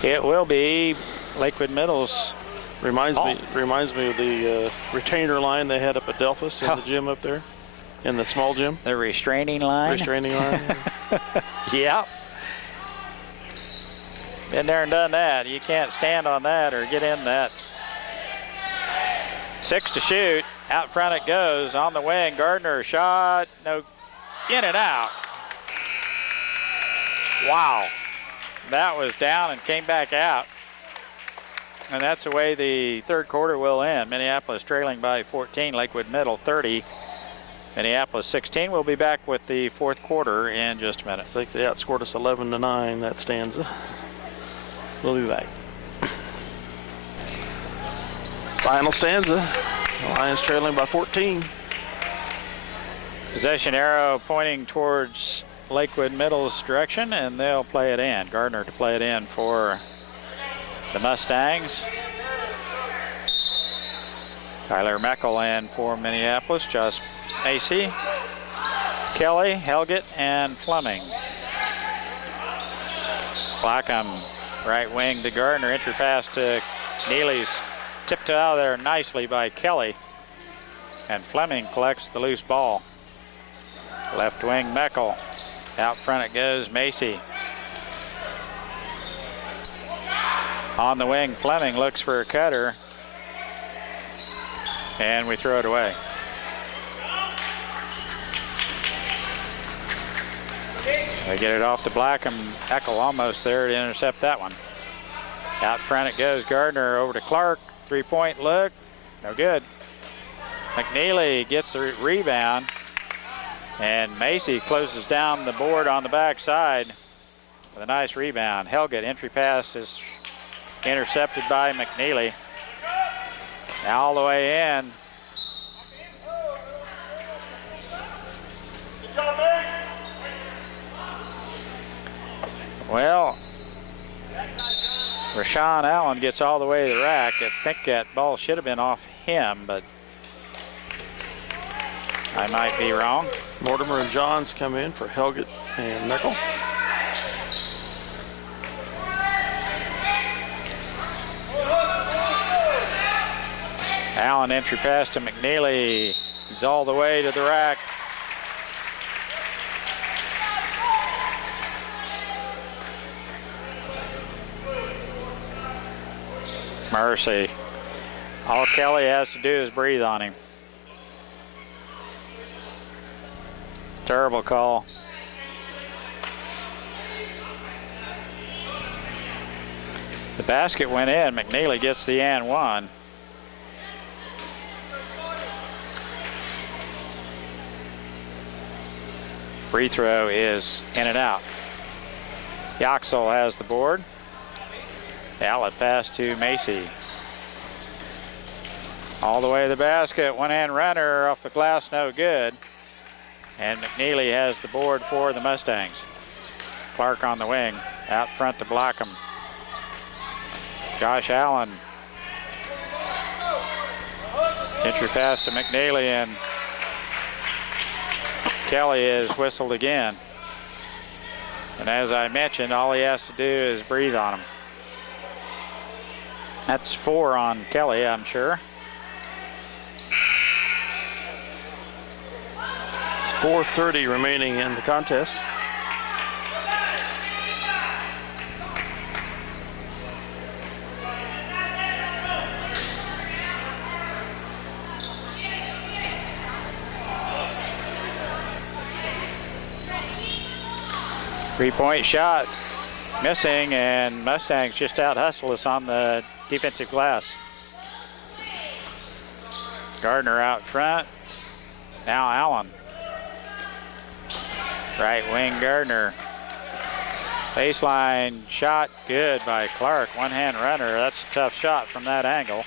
It will be Lakewood Middle's. Reminds me of the retainer line they had up at Delphus in the gym up there, in the small gym. The restraining line. Restraining line. Yeah. Been there and done that. You can't stand on that or get in that. 6 to shoot. Out front it goes. On the wing, Gardner shot. No, in and out. Wow. That was down and came back out. And that's the way the third quarter will end. Minneapolis trailing by 14, Lakewood Middle 30. Minneapolis 16. We'll be back with the fourth quarter in just a minute. I think they outscored us 11-9, that stanza. We'll be back. Final stanza. The Lions trailing by 14. Possession arrow pointing towards Lakewood Middle's direction, and they'll play it in. Gardner to play it in for the Mustangs. Tyler Meckel in for Minneapolis. Josh Macy, Kelly, Helgett, and Fleming. Blackham, right wing to Gardner. Entry pass to Neely's. Tipped out there nicely by Kelly. And Fleming collects the loose ball. Left wing Meckel. Out front it goes, Macy. On the wing, Fleming looks for a cutter. And we throw it away. They get it off to Blackham. Eckel almost there to intercept that one. Out front it goes. Gardner over to Clark. 3-point look. No good. McNeely gets the rebound. And Macy closes down the board on the backside with a nice rebound. Helget entry pass is intercepted by McNeely. Now all the way in. Well, Rashawn Allen gets all the way to the rack. I think that ball should have been off him, but I might be wrong. Mortimer and Johns come in for Helget and Nickel. Allen entry pass to McNeely. He's all the way to the rack. Mercy. All Kelly has to do is breathe on him. Terrible call. The basket went in. McNeely gets the and one. Free throw is in and out. Yoxel has the board. Outlet pass to Macy. All the way to the basket. One-hand runner off the glass, no good. And McNeely has the board for the Mustangs. Clark on the wing. Out front to Blackham. Josh Allen. Entry pass to McNeely, and Kelly is whistled again. And as I mentioned, all he has to do is breathe on him. That's 4 on Kelly, I'm sure. 4:30 remaining in the contest. Three-point shot missing, and Mustangs just out-hustle us on the defensive glass. Gardner out front. Now Allen. Right wing Gardner. Baseline shot, good by Clark. One-hand runner. That's a tough shot from that angle.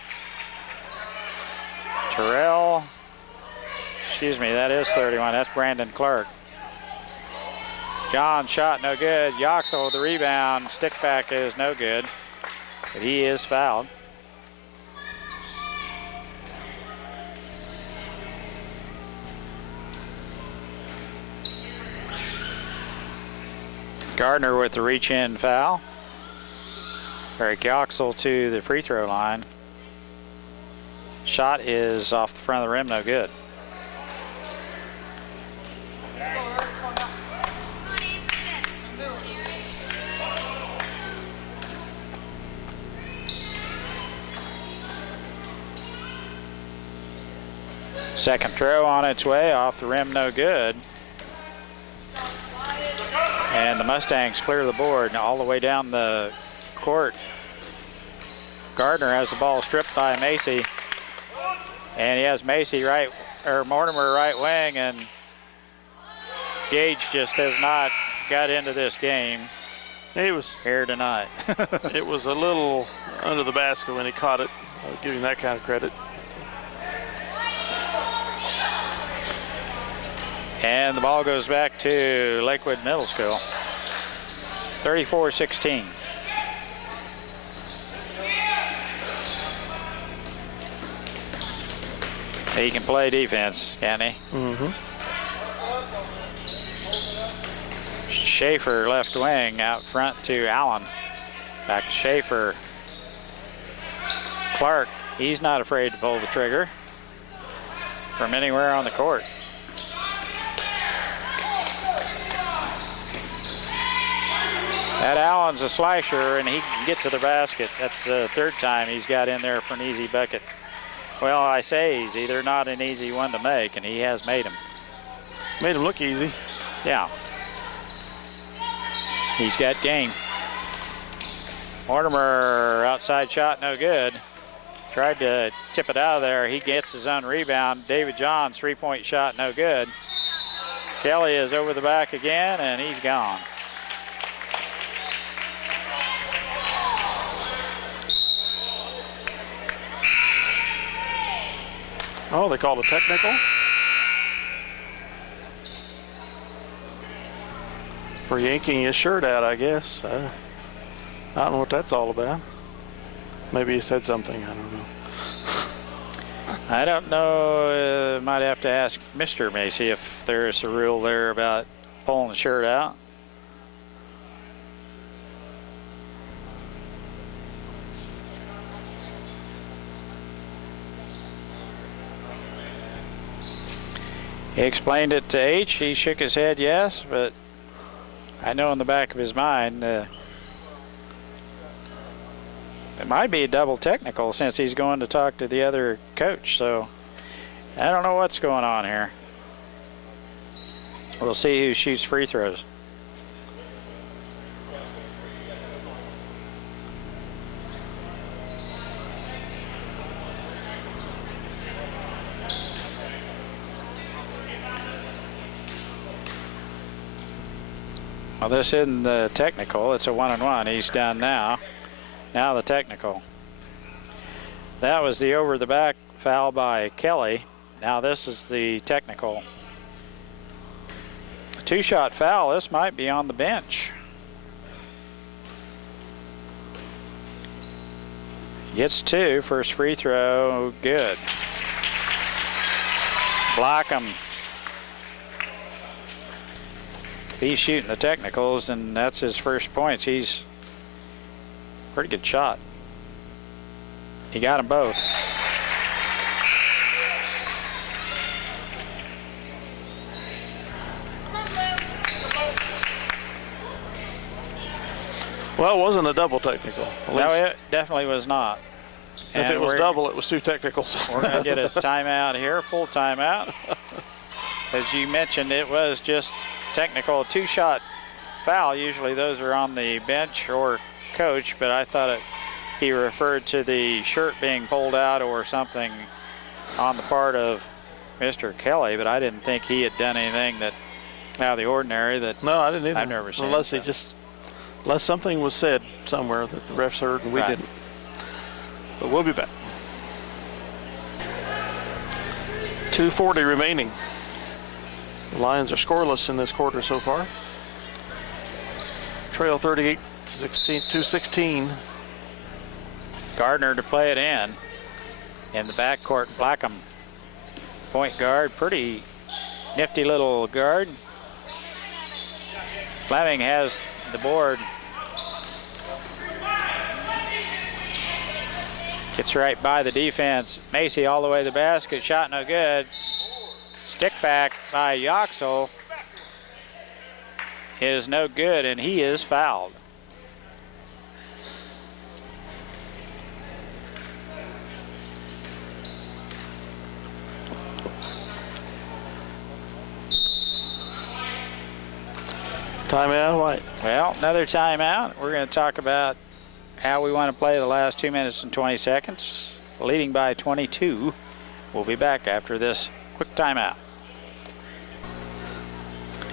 Terrell. Excuse me, that is 31. That's Brandon Clark. John shot, no good. Yoxel with the rebound. Stick back is no good, but he is fouled. Gardner with the reach-in foul. Eric Yoxel to the free throw line. Shot is off the front of the rim, no good. Second throw on its way, off the rim, no good. And the Mustangs clear the board all the way down the court. Gardner has the ball stripped by Macy. And he has Macy right, or Mortimer right wing, and Gage just has not got into this game. It was here tonight. It was a little under the basket when he caught it. I'll give him that kind of credit. And the ball goes back to Lakewood Middle School. 34-16. He can play defense, can't he? Mm-hmm. Schaefer left wing, out front to Allen. Back to Schaefer. Clark, he's not afraid to pull the trigger from anywhere on the court. That Allen's a slasher, and he can get to the basket. That's the third time he's got in there for an easy bucket. Well, I say easy. They're not an easy one to make, and he has made them. Made him look easy. Yeah. He's got game. Mortimer, outside shot, no good. Tried to tip it out of there. He gets his own rebound. David John's three-point shot, no good. Kelly is over the back again, and he's gone. Oh, they called a technical? For yanking his shirt out, I guess. I don't know what that's all about. Maybe he said something, I don't know. I don't know, might have to ask Mr. Macy if there's a rule there about pulling the shirt out. He explained it to H. He shook his head yes, but I know in the back of his mind it might be a double technical since he's going to talk to the other coach. So I don't know what's going on here. We'll see who shoots free throws. Well, this isn't the technical. It's a 1-on-1. He's done now. Now the technical. That was the over the back foul by Kelly. Now this is the technical. A two-shot foul. This might be on the bench. Gets two. First free throw. Good. Blackham. He's shooting the technicals, and that's his first points. He's pretty good shot. He got them both. Well, it wasn't a double technical. No, it definitely was not. If it was double, it was two technicals. We're going to get a timeout here, full timeout. As you mentioned, it was just technical, two-shot foul. Usually those are on the bench or coach, but I thought he referred to the shirt being pulled out or something on the part of Mr. Kelly, but I didn't think he had done anything that out of the ordinary. That no, I didn't either. I've never seen. Unless unless something was said somewhere that the refs heard and we didn't. But we'll be back. 2:40 remaining. The Lions are scoreless in this quarter so far. Trail 38-16, 2:16. Gardner to play it in the backcourt. Blackham, point guard, pretty nifty little guard. Fleming has the board. Gets right by the defense. Macy all the way to the basket. Shot no good. Stick back by Yoxel is no good, and he is fouled. Timeout, White. Well, another timeout. We're going to talk about how we want to play the last 2 minutes and 20 seconds. Leading by 22. We'll be back after this quick timeout.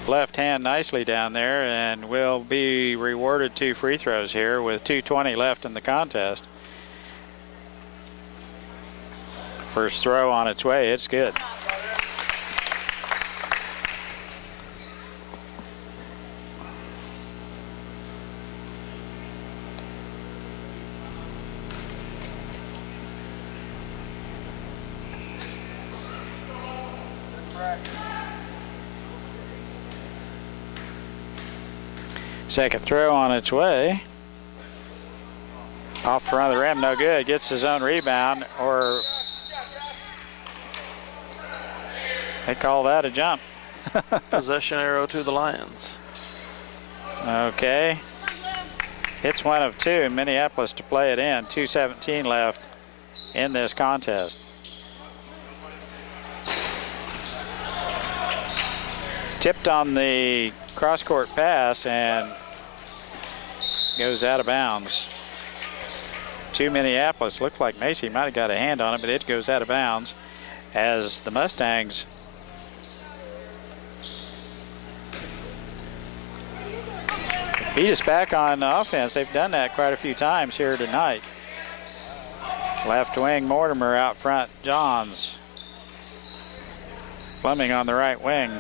Left hand nicely down there, and will be rewarded 2 free throws here with 2:20 left in the contest. First throw on its way. It's good. Second throw on its way. Off front of the rim, no good. Gets his own rebound, or they call that a jump. Possession arrow to the Lions. Okay. It's one of two. Minneapolis to play it in. 2:17 left in this contest. Tipped on the cross-court pass and goes out of bounds. To Minneapolis. Looked like Macy might have got a hand on it, but it goes out of bounds as the Mustangs beat us back on offense. They've done that quite a few times here tonight. Left wing, Mortimer out front, Johns. Fleming on the right wing.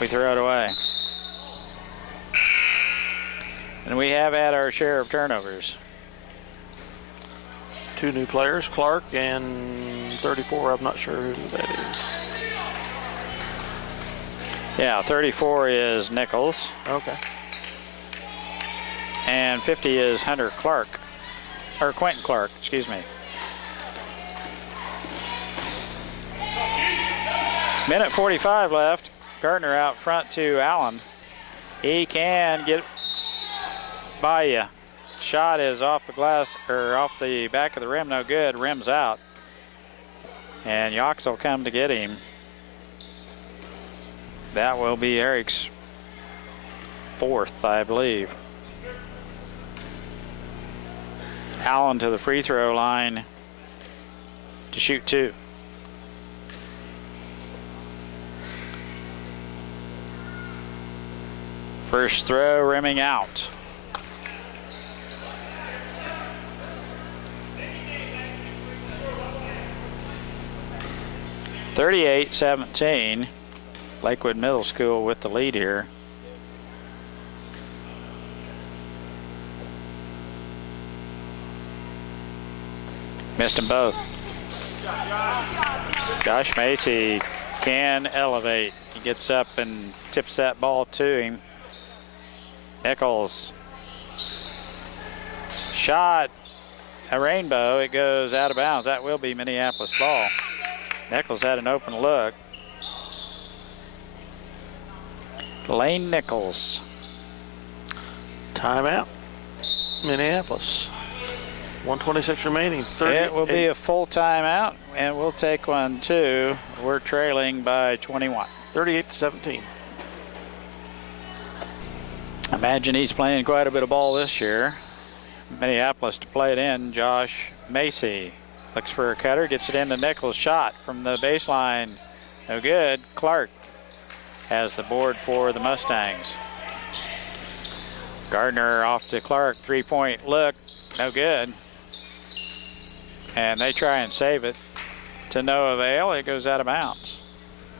We throw it away. And we have had our share of turnovers. Two new players, Clark and 34. I'm not sure who that is. Yeah, 34 is Nichols. Okay. And 50 is Hunter Clark, or Quentin Clark, excuse me. Minute 45 left. Gardner out front to Allen. He can get by you. Shot is off the glass, or off the back of the rim, no good. Rim's out. And Yox will come to get him. That will be Eric's fourth, I believe. Allen to the free throw line to shoot two. First throw rimming out. (38-17). Lakewood Middle School with the lead here. Missed them both. Josh Macy can elevate. He gets up and tips that ball to him. Nichols. Shot, a rainbow. It goes out of bounds. That will be Minneapolis ball. Nichols had an open look. Lane Nichols. Timeout. Minneapolis. 1:26 remaining. It will be a full timeout, and we'll take one too. We're trailing by 21. 38-17. Imagine he's playing quite a bit of ball this year. Minneapolis to play it in. Josh Macy looks for a cutter, gets it into Nichols. Shot from the baseline, no good. Clark has the board for the Mustangs. Gardner off to Clark, three-point look, no good. And they try and save it to no avail. It goes out of bounds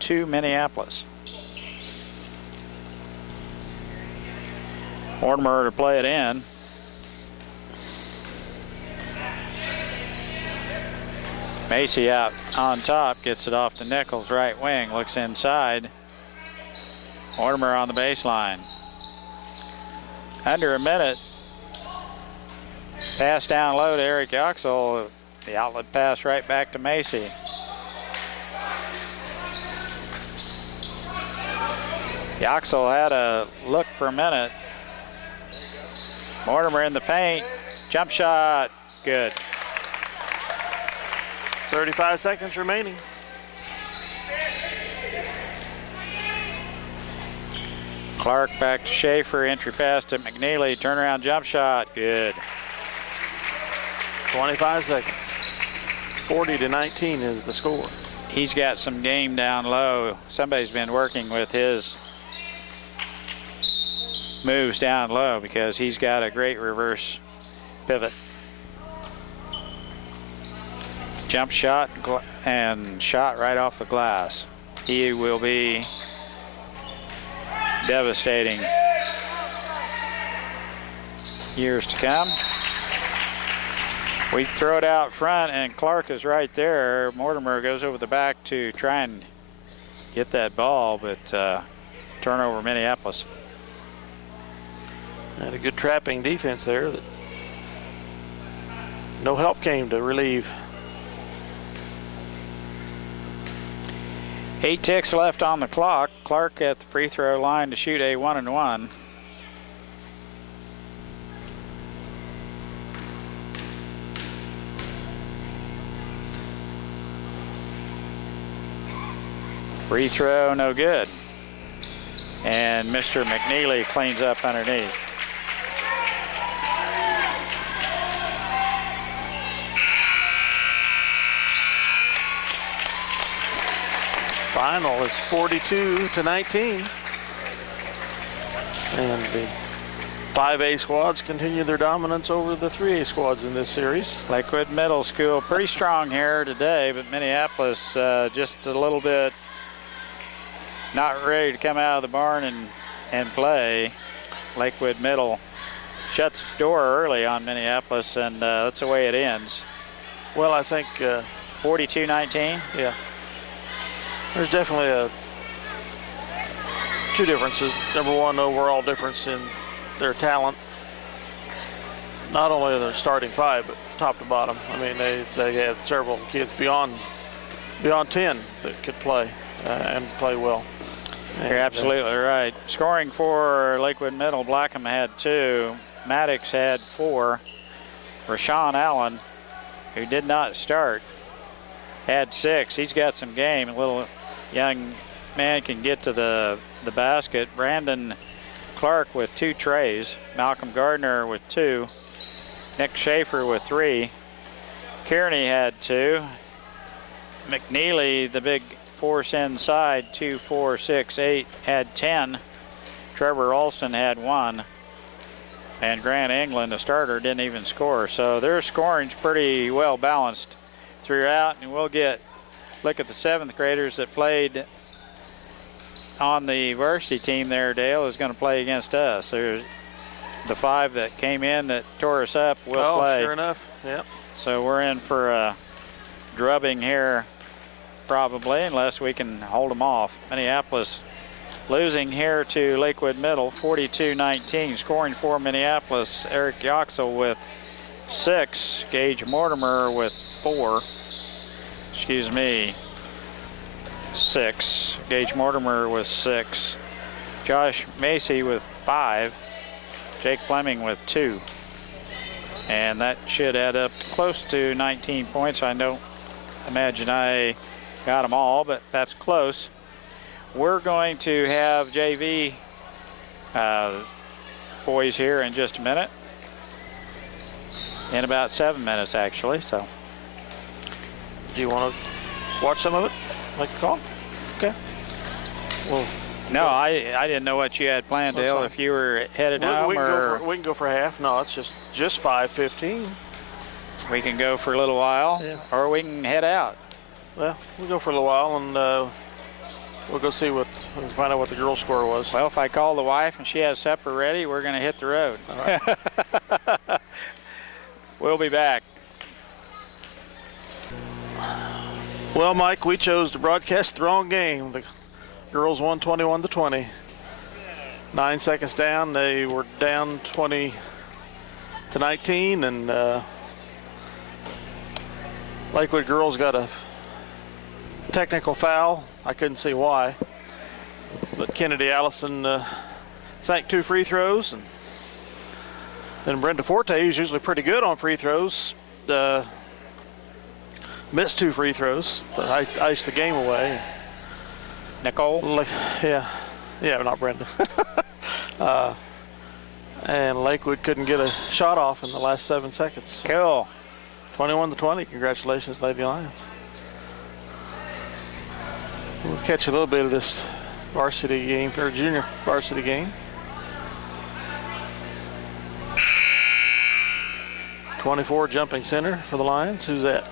to Minneapolis. Mortimer to play it in. Macy out on top, gets it off to Nichols, right wing, looks inside. Mortimer on the baseline. Under a minute. Pass down low to Eric Yoxel. The outlet pass right back to Macy. Yoxel had a look for a minute. Mortimer in the paint. Jump shot. Good. 35 seconds remaining. Clark back to Schaefer. Entry pass to McNeely. Turnaround jump shot. Good. 25 seconds. 40-19 is the score. He's got some game down low. Somebody's been working with his moves down low because he's got a great reverse pivot. Jump shot and shot right off the glass. He will be devastating years to come. We throw it out front, and Clark is right there. Mortimer goes over the back to try and get that ball, but turnover Minneapolis. Had a good trapping defense there. That no help came to relieve. 8 ticks left on the clock. Clark at the free throw line to shoot a 1-and-1. Free throw, no good. And Mr. McNeely cleans up underneath. Final is 42-19. And the 5A squads continue their dominance over the 3A squads in this series. Lakewood Middle School pretty strong here today, but Minneapolis just a little bit not ready to come out of the barn and play. Lakewood Middle shuts the door early on Minneapolis, and that's the way it ends. Well, I think 42-19. yeah. There's definitely two differences. Number one, overall difference in their talent. Not only their starting five, but top to bottom. I mean, they have several kids beyond 10 that could play and play well. You're absolutely right. Scoring for Lakewood Middle, Blackham had 2. Maddox had 4. Rashawn Allen, who did not start, had 6. He's got some game. A little young man can get to the basket. Brandon Clark with 2 trays. Malcolm Gardner with 2. Nick Schaefer with 3. Kearney had 2. McNeely, the big force inside, 2, 4, 6, 8, had 10. Trevor Alston had 1. And Grant England, the starter, didn't even score. So their scoring's pretty well balanced throughout, and we'll look at the 7th graders that played on the varsity team there. Dale is going to play against us. There's the 5 that came in that tore us up will play. Oh, sure enough, yep. So we're in for a drubbing here probably, unless we can hold them off. Minneapolis losing here to Lakewood Middle, 42-19. Scoring for Minneapolis, Eric Yoxel with 6. Gage Mortimer with 4. Excuse me, 6. Gage Mortimer with 6. Josh Macy with 5. Jake Fleming with 2. And that should add up close to 19 points. I don't imagine I got them all, but that's close. We're going to have JV boys here in just a minute. In about 7 minutes, actually. So, Do you want to watch some of it? Make a call? Okay. Well, no, I didn't know what you had planned, Dale. If you were headed home, we or can go for half. No, it's just 5:15. we can go for a little while, Yeah. or we can head out. Well, we'll go for a little while, and we'll go see we'll find out what the girls' score was. Well, if I call the wife and she has supper ready, we're going to hit the road. All right. We'll be back. Well, Mike, we chose to broadcast the wrong game. The girls won 21-20. 9 seconds down, they were down 20-19, and Lakewood girls got a technical foul. I couldn't see why, but Kennedy Allison sank 2 free throws, and then Brenda Forte, who's usually pretty good on free throws, missed 2 free throws that iced the game away. Nicole? Yeah, not Brenda. And Lakewood couldn't get a shot off in the last 7 seconds. So Cool. 21-20. Congratulations, Lady Lions. We'll catch a little bit of this varsity game, or junior varsity game. 24 jumping center for the Lions. Who's that?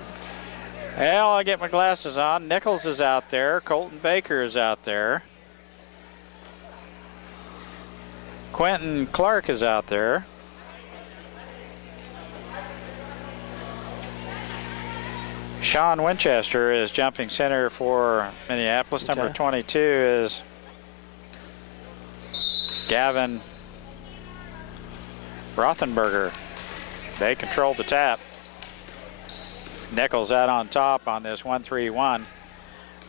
Well, I get my glasses on. Nichols is out there. Colton Baker is out there. Quentin Clark is out there. Sean Winchester is jumping center for Minneapolis. Okay. Number 22 is Gavin Rothenberger. They control the tap. Nichols out on top on this 1-3-1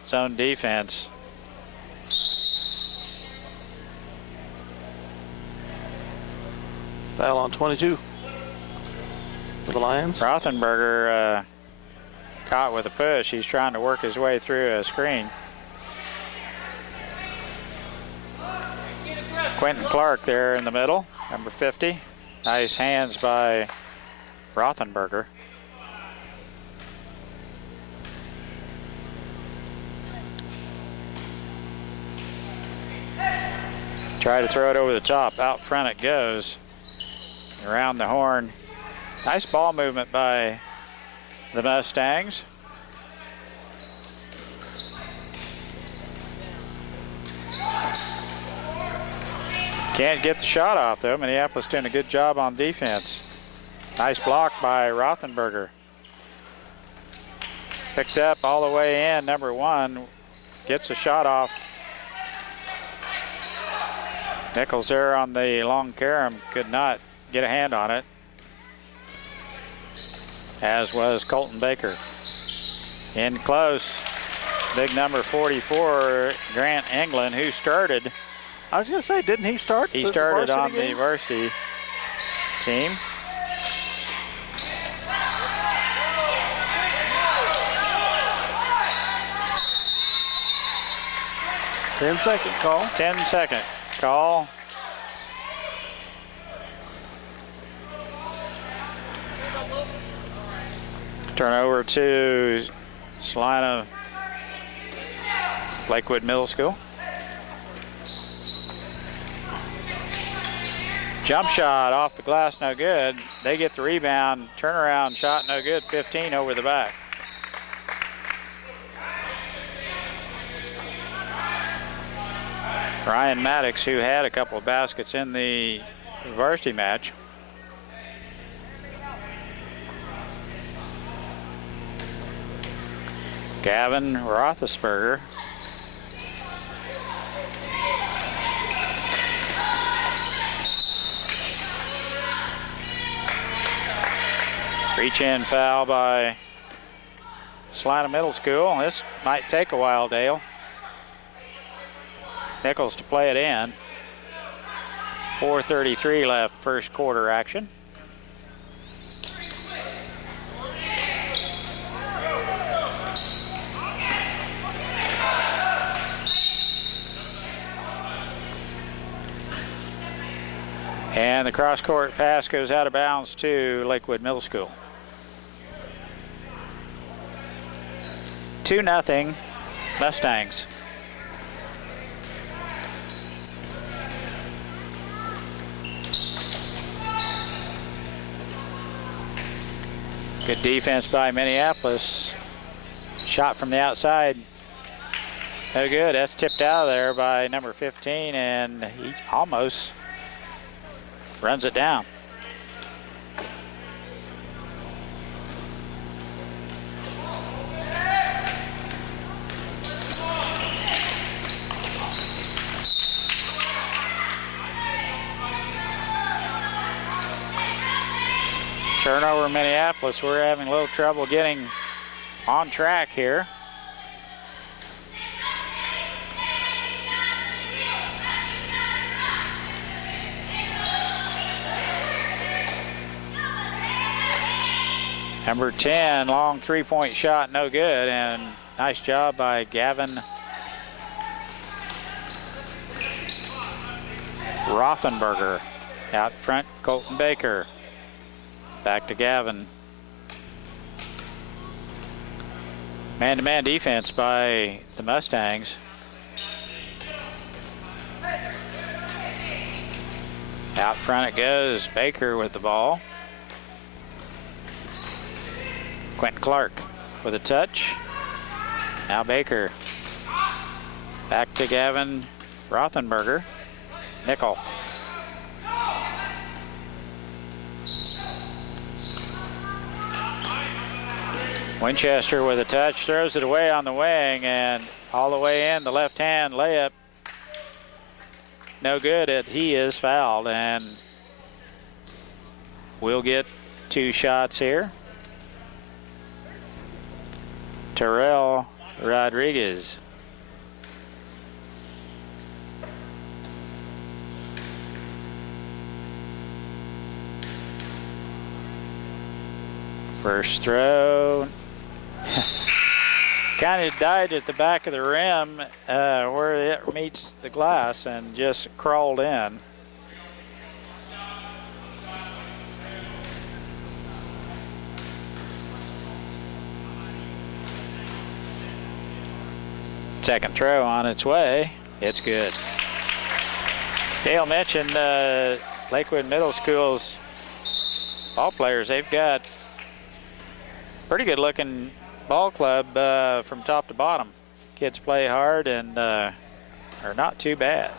zone defense. Foul on 22 for the Lions. Rothenberger caught with a push. He's trying to work his way through a screen. Quentin Clark there in the middle, number 50. Nice hands by Rothenberger. Try to throw it over the top. Out front it goes. Around the horn. Nice ball movement by the Mustangs. Can't get the shot off though. Minneapolis doing a good job on defense. Nice block by Rothenberger. Picked up all the way in, number 1. Gets a shot off. Nichols there on the long carom could not get a hand on it, as was Colton Baker. In close, big number 44, Grant England, who started. I was going to say, didn't he start? He started on the varsity team. Ten-second call. 10-second call. Turnover to Salina Lakewood Middle School. Jump shot off the glass, no good. They get the rebound. Turnaround shot, no good. 15 over the back. Ryan Maddox, who had a couple of baskets in the varsity match. Gavin Roethlisberger. Reach-in foul by Salina Middle School. This might take a while, Dale. Nichols to play it in. 4:33 left, first quarter action. And the cross-court pass goes out of bounds to Lakewood Middle School. 2-0 Mustangs. Good defense by Minneapolis. Shot from the outside. No good. That's tipped out of there by number 15, and he almost runs it down. Turnover Minneapolis. We're having a little trouble getting on track here. Number 10, long three-point shot, no good, and nice job by Gavin Rothenberger. Out front, Colton Baker. Back to Gavin. Man-to-man defense by the Mustangs. Out front it goes, Baker with the ball. Quentin Clark with a touch. Now Baker. Back to Gavin Rothenberger. Nickel. Winchester with a touch, throws it away on the wing, and all the way in, the left-hand layup. No good. He is fouled, and we'll get 2 shots here. Terrell Rodriguez. First throw. Kind of died at the back of the rim where it meets the glass and just crawled in. Second throw on its way. It's good. Dale mentioned Lakewood Middle School's ball players. They've got pretty good looking ball club from top to bottom. Kids play hard and are not too bad.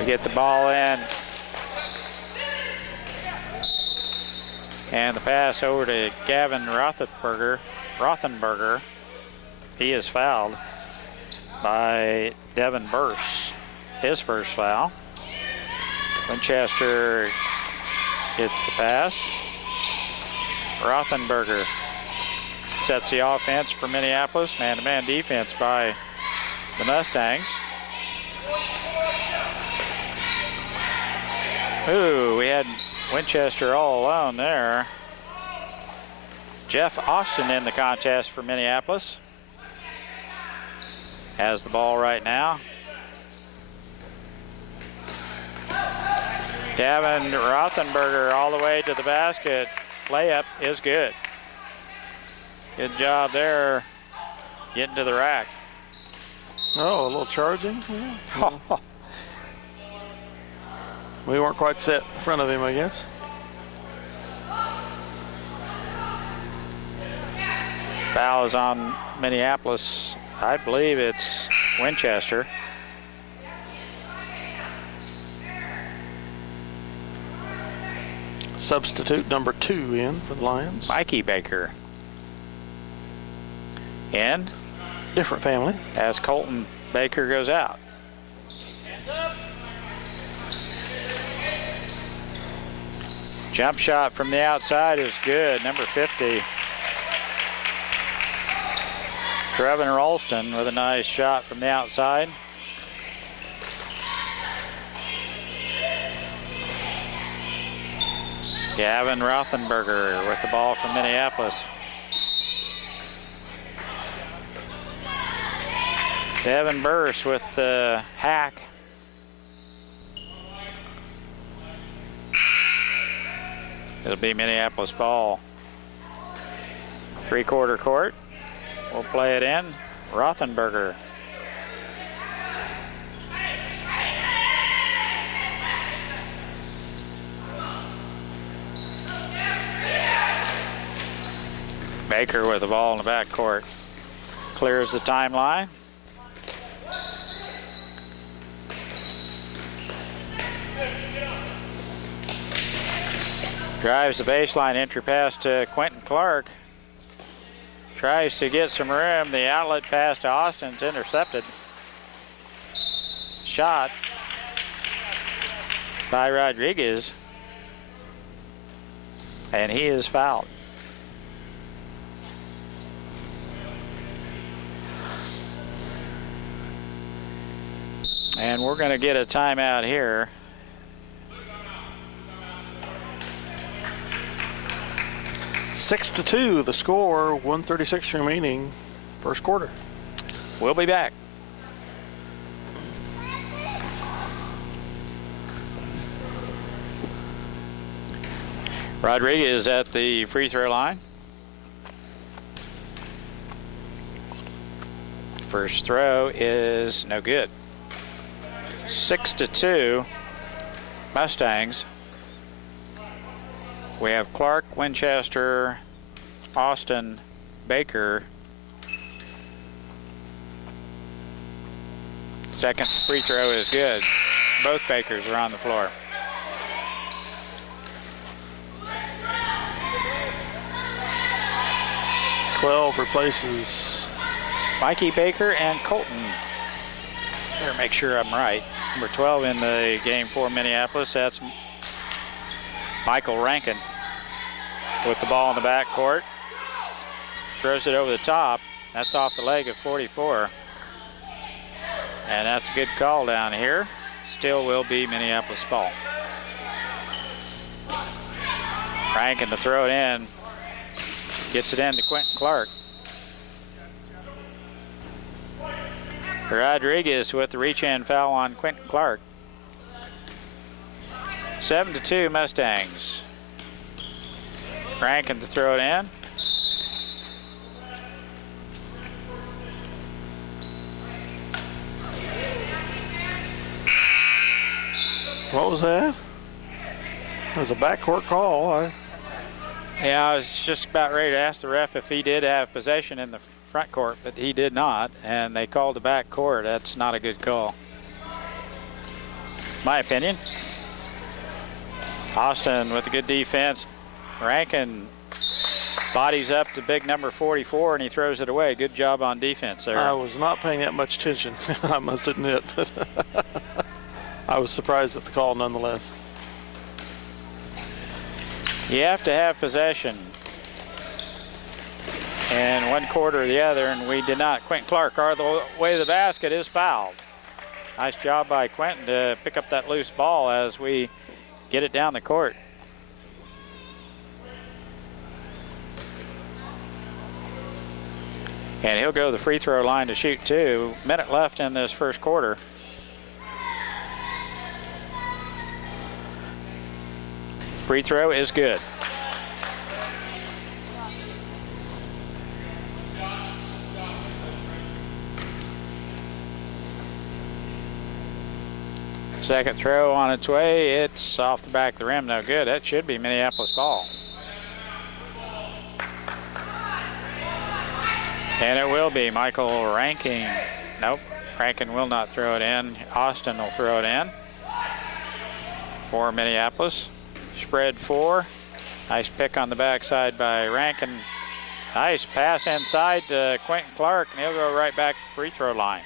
We get the ball in. And the pass over to Gavin Rothenberger. He is fouled by Devin Burse. His first foul. Winchester gets the pass. Rothenberger sets the offense for Minneapolis. Man-to-man defense by the Mustangs. Ooh, we had Winchester all alone there. Jeff Austin in the contest for Minneapolis. Has the ball right now. Gavin Rothenberger all the way to the basket. Layup is good. Good job there getting to the rack. Oh, a little charging. Yeah. We weren't quite set in front of him, I guess. Foul is on Minneapolis. I believe it's Winchester. Substitute number 2 in for the Lions. Mikey Baker. And different family. As Colton Baker goes out. Jump shot from the outside is good, number 50. Trevin Ralston with a nice shot from the outside. Gavin Rothenberger with the ball from Minneapolis. Devin Burse with the hack. It'll be Minneapolis ball. Three-quarter court. We'll play it in. Rothenberger. Baker with the ball in the back court. Clears the timeline. Drives the baseline, entry pass to Quentin Clark. Tries to get some room. The outlet pass to Austin's intercepted. Shot by Rodriguez. And he is fouled. And we're going to get a timeout here. 6-2, the score, 1:36 remaining, first quarter. We'll be back. Rodriguez at the free throw line. First throw is no good. 6-2, Mustangs. We have Clark, Winchester, Austin, Baker. Second free throw is good. Both Bakers are on the floor. Twelve replaces Mikey Baker and Colton. Better make sure I'm right. Number 12 in the game for Minneapolis. That's Michael Rankin with the ball in the back court. Throws it over the top. That's off the leg of 44. And that's a good call down here. Still will be Minneapolis ball. Rankin to throw it in. Gets it in to Quentin Clark. Rodriguez with the reach-in foul on Quentin Clark. 7-2 Mustangs. Rankin to throw it in. What was that? It was a backcourt call. Yeah, I was just about ready to ask the ref if he did have possession in the front court, but he did not, and they called the back court. That's not a good call. My opinion. Austin with a good defense. Rankin bodies up to big number 44, and he throws it away. Good job on defense there. I was not paying that much attention, I must admit. I was surprised at the call nonetheless. You have to have possession in one quarter or the other, and we did not. Quentin Clark, all the way to the basket, is fouled. Nice job by Quentin to pick up that loose ball as we get it down the court. And he'll go to the free throw line to shoot two. Minute left in this first quarter. Free throw is good. Second throw on its way. It's off the back of the rim. No good. That should be Minneapolis ball. And it will be. Michael Rankin. Nope. Rankin will not throw it in. Austin will throw it in for Minneapolis. Spread 4. Nice pick on the backside by Rankin. Nice pass inside to Quentin Clark, and he'll go right back to the free throw line.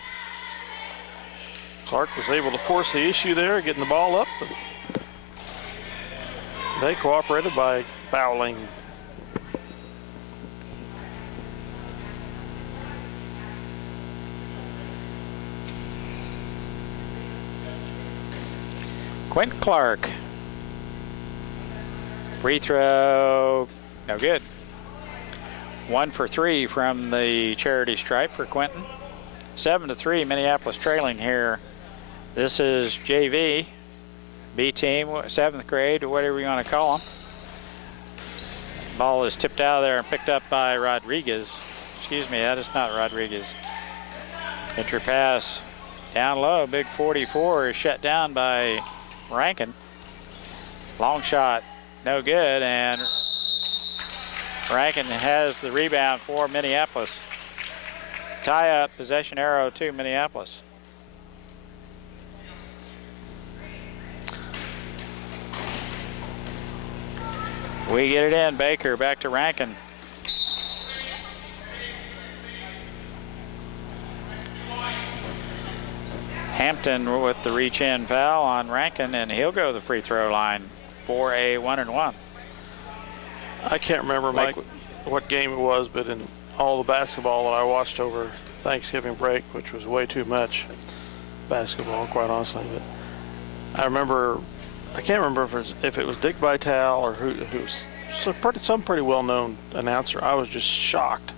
Clark was able to force the issue there, getting the ball up. But they cooperated by fouling. Quentin Clark. Free throw, no good. 1 for 3 from the charity stripe for Quentin. 7-3, Minneapolis trailing here. This is JV, B team, 7th grade, or whatever you want to call them. Ball is tipped out of there and picked up by Rodriguez. Excuse me, that is not Rodriguez. Entry pass down low, big 44 is shut down by Rankin. Long shot, no good, and Rankin has the rebound for Minneapolis. Tie up, possession arrow to Minneapolis. We get it in, Baker back to Rankin. Hampton with the reach-in foul on Rankin, and he'll go to the free throw line for a 1-and-1. I can't remember, Mike, what game it was, but in all the basketball that I watched over Thanksgiving break, which was way too much basketball, quite honestly, but I remember, I can't remember if it was Dick Vitale or who's some pretty well-known announcer. I was just shocked.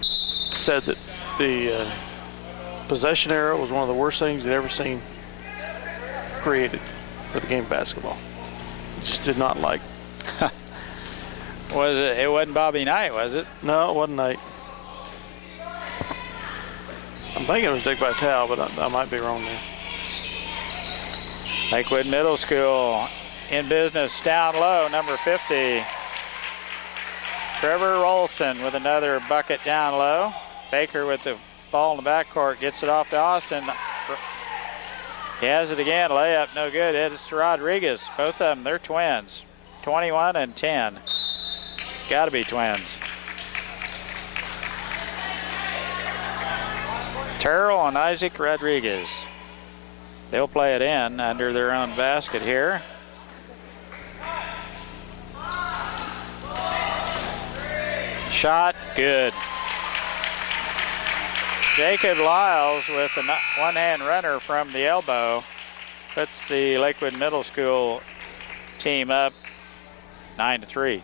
Said that the possession arrow was one of the worst things he'd ever seen created for the game of basketball. He just did not like. Was it? It wasn't Bobby Knight, was it? No, it wasn't Knight. I'm thinking it was Dick Vitale, but I might be wrong there. Lakewood Middle School in business down low, number 50. Trevor Rolston with another bucket down low. Baker with the ball in the backcourt gets it off to Austin. He has it again, layup, no good. It's to Rodriguez. Both of them, they're twins. 21 and 10. Gotta be twins. Terrell and Isaac Rodriguez. They'll play it in under their own basket here. Shot, good. Jacob Lyles with a one-hand runner from the elbow puts the Lakewood Middle School team up 9-3,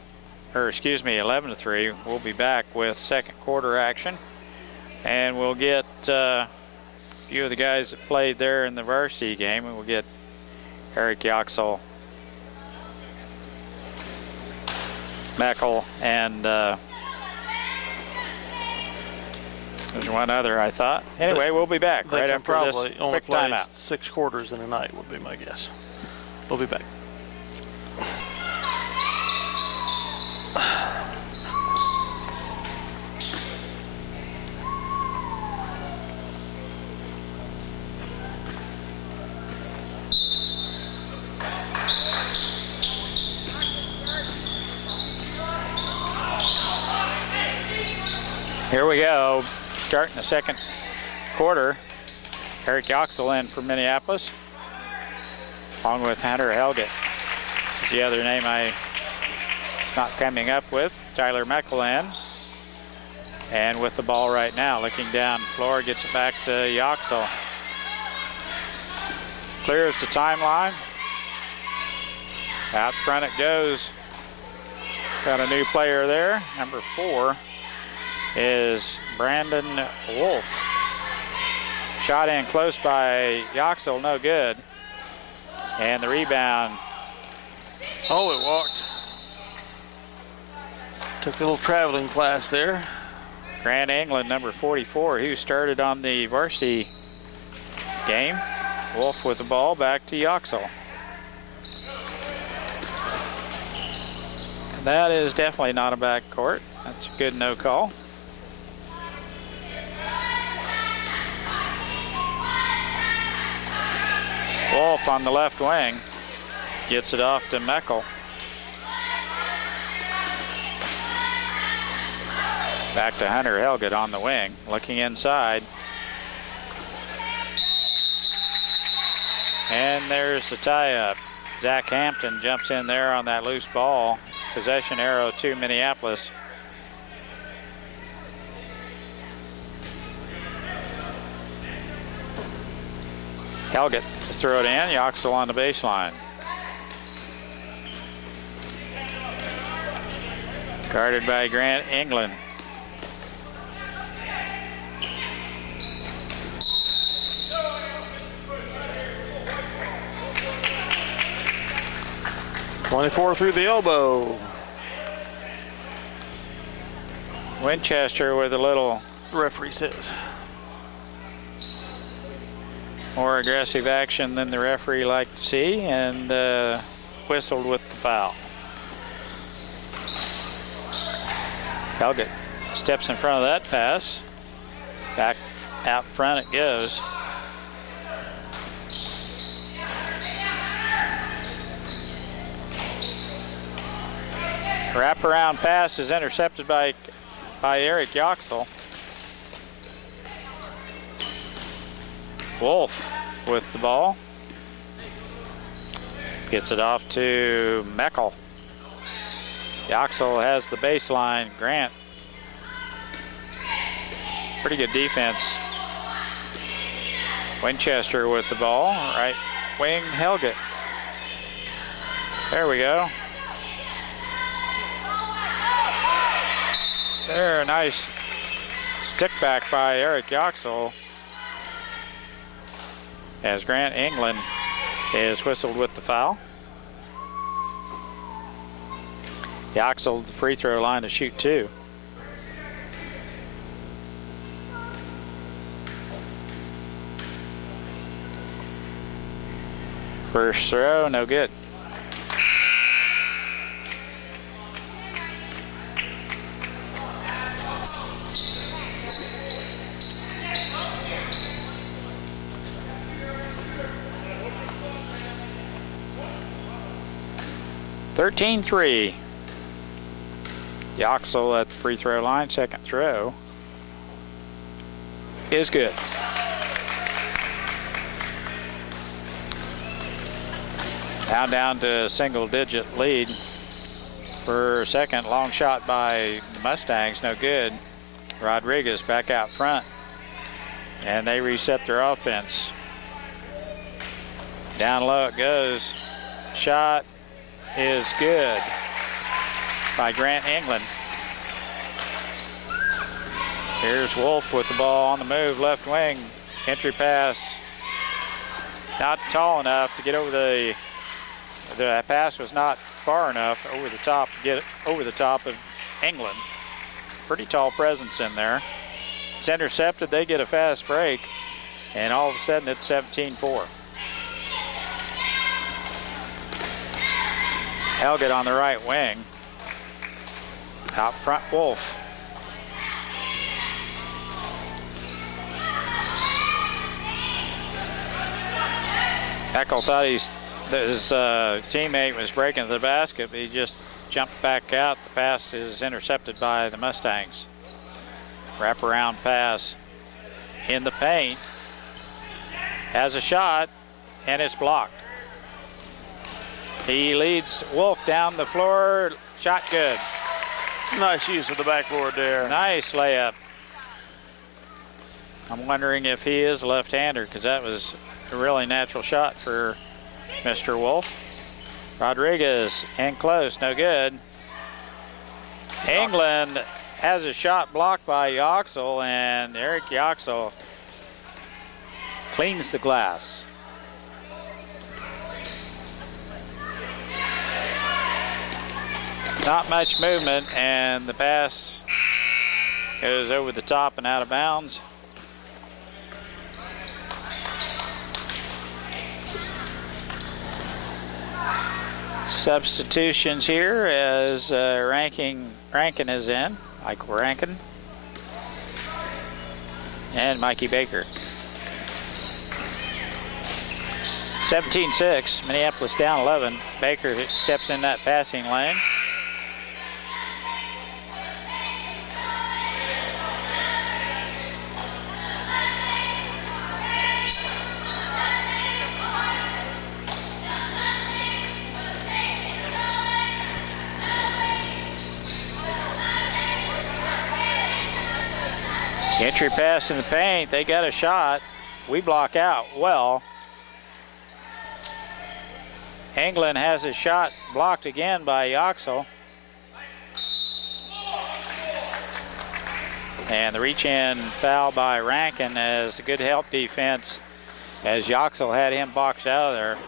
or excuse me, 11-3. We'll be back with second quarter action, and we'll get a few of the guys that played there in the varsity game, and we'll get Eric Yoxel, Meckel, and there's one other, I thought. Anyway, we'll be back right after this probably only quick play timeout. 6 quarters in a night would be my guess. We'll be back. Here we go, starting the second quarter. Eric Yoxel in for Minneapolis, along with Hunter Helget. Is the other name I'm not coming up with. Tyler Meckelin. And with the ball right now, looking down the floor, gets it back to Yoxel. Clears the timeline. Out front it goes. Got a new player there, number 4. Is Brandon Wolf. Shot in close by Yoxel, no good. And the rebound. Oh, it walked. Took a little traveling class there. Grant England, number 44, who started on the varsity game. Wolf with the ball, back to Yoxel. And that is definitely not a backcourt. That's a good no call. Wolf on the left wing gets it off to Meckel. Back to Hunter Helget on the wing, looking inside. And there's the tie-up. Zach Hampton jumps in there on that loose ball. Possession arrow to Minneapolis. Helget to throw it in. Yoxel on the baseline. Guarded by Grant England. .24 through the elbow. Winchester with a little, The referee says. more aggressive action than the referee liked to see, and whistled with the foul. Helget steps in front of that pass. Back out front it goes. Wraparound pass is intercepted by Eric Yoxel. Wolf with the ball. Gets it off to Meckel. Yoxel has the baseline. Grant. Pretty good defense. Winchester with the ball. Right wing Helget. There we go. There, a nice stick back by Eric Yoxel, as Grant England is whistled with the foul. Yoxel the free throw line to shoot 2. First throw, no good. (13-3). Yoxel at the free throw line. Second throw is good. Now down to a single-digit lead for a second. Long shot by the Mustangs, no good. Rodriguez back out front, and they reset their offense. Down low it goes. Shot is good. by Grant England. Here's Wolf with the ball on the move, left wing. Entry pass. Not tall enough to get over the pass was not far enough over the top to get over the top of England. Pretty tall presence in there. It's intercepted, they get a fast break, and all of a sudden it's 17-4. Elgett on the right wing. Out front, Wolf. Eckel thought his teammate was breaking the basket, but he just jumped back out. The pass is intercepted by the Mustangs. Wraparound pass in the paint. Has a shot, and it's blocked. He leads Wolf down the floor. Shot good. Nice use of the backboard there. Nice layup. I'm wondering if he is a left-hander, because that was a really natural shot for Mr. Wolf. Rodriguez in close, no good. England has a shot blocked by Yoxel, and Eric Yoxel cleans the glass. Not much movement, and the pass goes over the top and out of bounds. Substitutions here as Rankin is in, Michael Rankin, and Mikey Baker. 17-6, Minneapolis down 11. Baker steps in that passing lane. Entry pass in the paint, they got a shot. We block out well. England has a shot blocked again by Yoxel. And the reach-in foul by Rankin as a good help defense as Yoxel had him boxed out of there.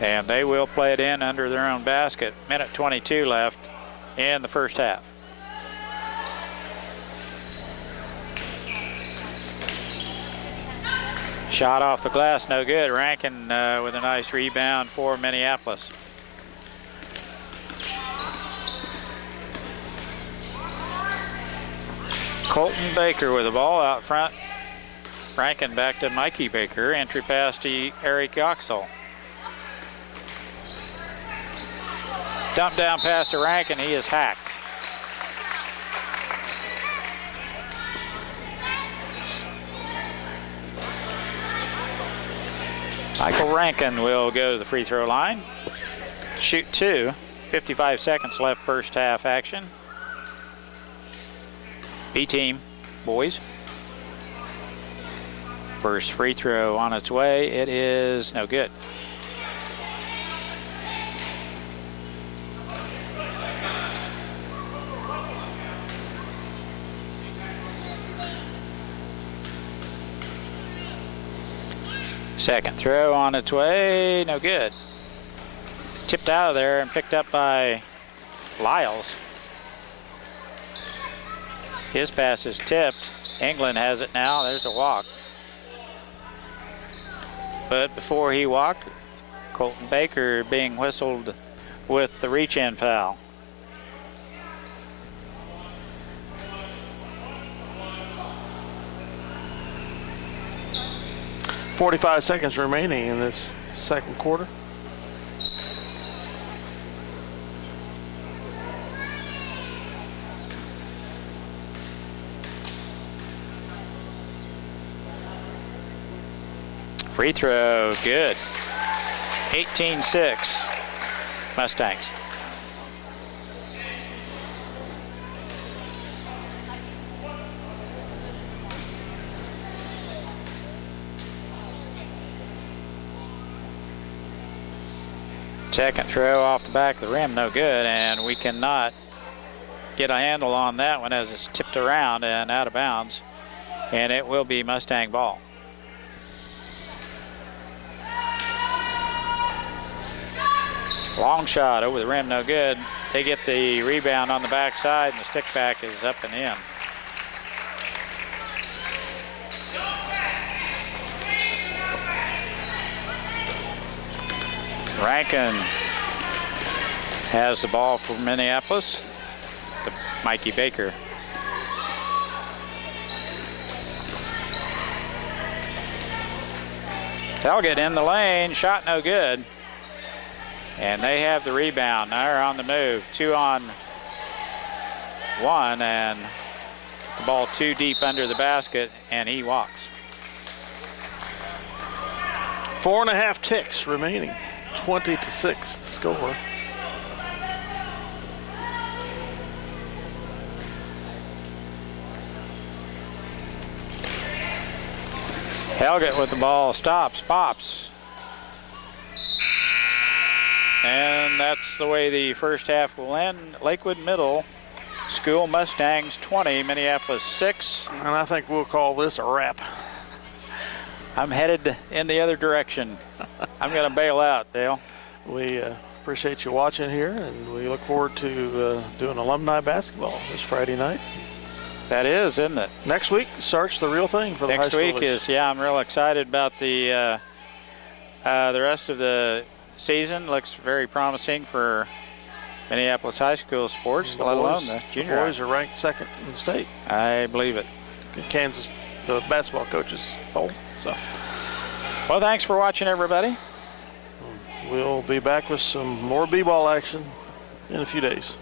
And they will play it in under their own basket. Minute 22 left in the first half. Shot off the glass, no good. Rankin with a nice rebound for Minneapolis. Colton Baker with the ball out front. Rankin back to Mikey Baker. Entry pass to Eric Yoxel. Dump down pass to Rankin, he is hacked. Michael Rankin will go to the free throw line. Shoot two. 55 seconds left first half action. B-team, boys. First free throw on its way. It is no good. Second throw on its way, no good. Tipped out of there and picked up by Lyles. His pass is tipped. England has it now, there's a walk. But before he walked, Colton Baker being whistled with the reach-in foul. .45 seconds remaining in this second quarter. Free throw, good. 18-6, Mustangs. Second throw off the back of the rim, no good, and we cannot get a handle on that one as it's tipped around and out of bounds, and it will be Mustang ball. Long shot over the rim, no good. They get the rebound on the backside, and the stick back is up and in. Rankin has the ball for Minneapolis to Mikey Baker. Helget in the lane, shot no good. And they have the rebound. They're on the move. 2-on-1, and the ball too deep under the basket, and he walks. 4.5 ticks remaining. 20-6 the score. Helget with the ball, stops, pops. And that's the way the first half will end. Lakewood Middle School Mustangs 20, Minneapolis 6. And I think we'll call this a wrap. I'm headed in the other direction. I'm going to bail out, Dale. We appreciate you watching here, and we look forward to doing alumni basketball this Friday night. That is, isn't it? Next week starts the real thing for the high Next school. week is, yeah, I'm real excited about the rest of the season. Looks very promising for Minneapolis high school sports, let alone the junior. The boys are ranked second in the state. I believe it. Kansas, the basketball coaches poll. So, well, thanks for watching, everybody. we'll be back with some more b-ball action in a few days.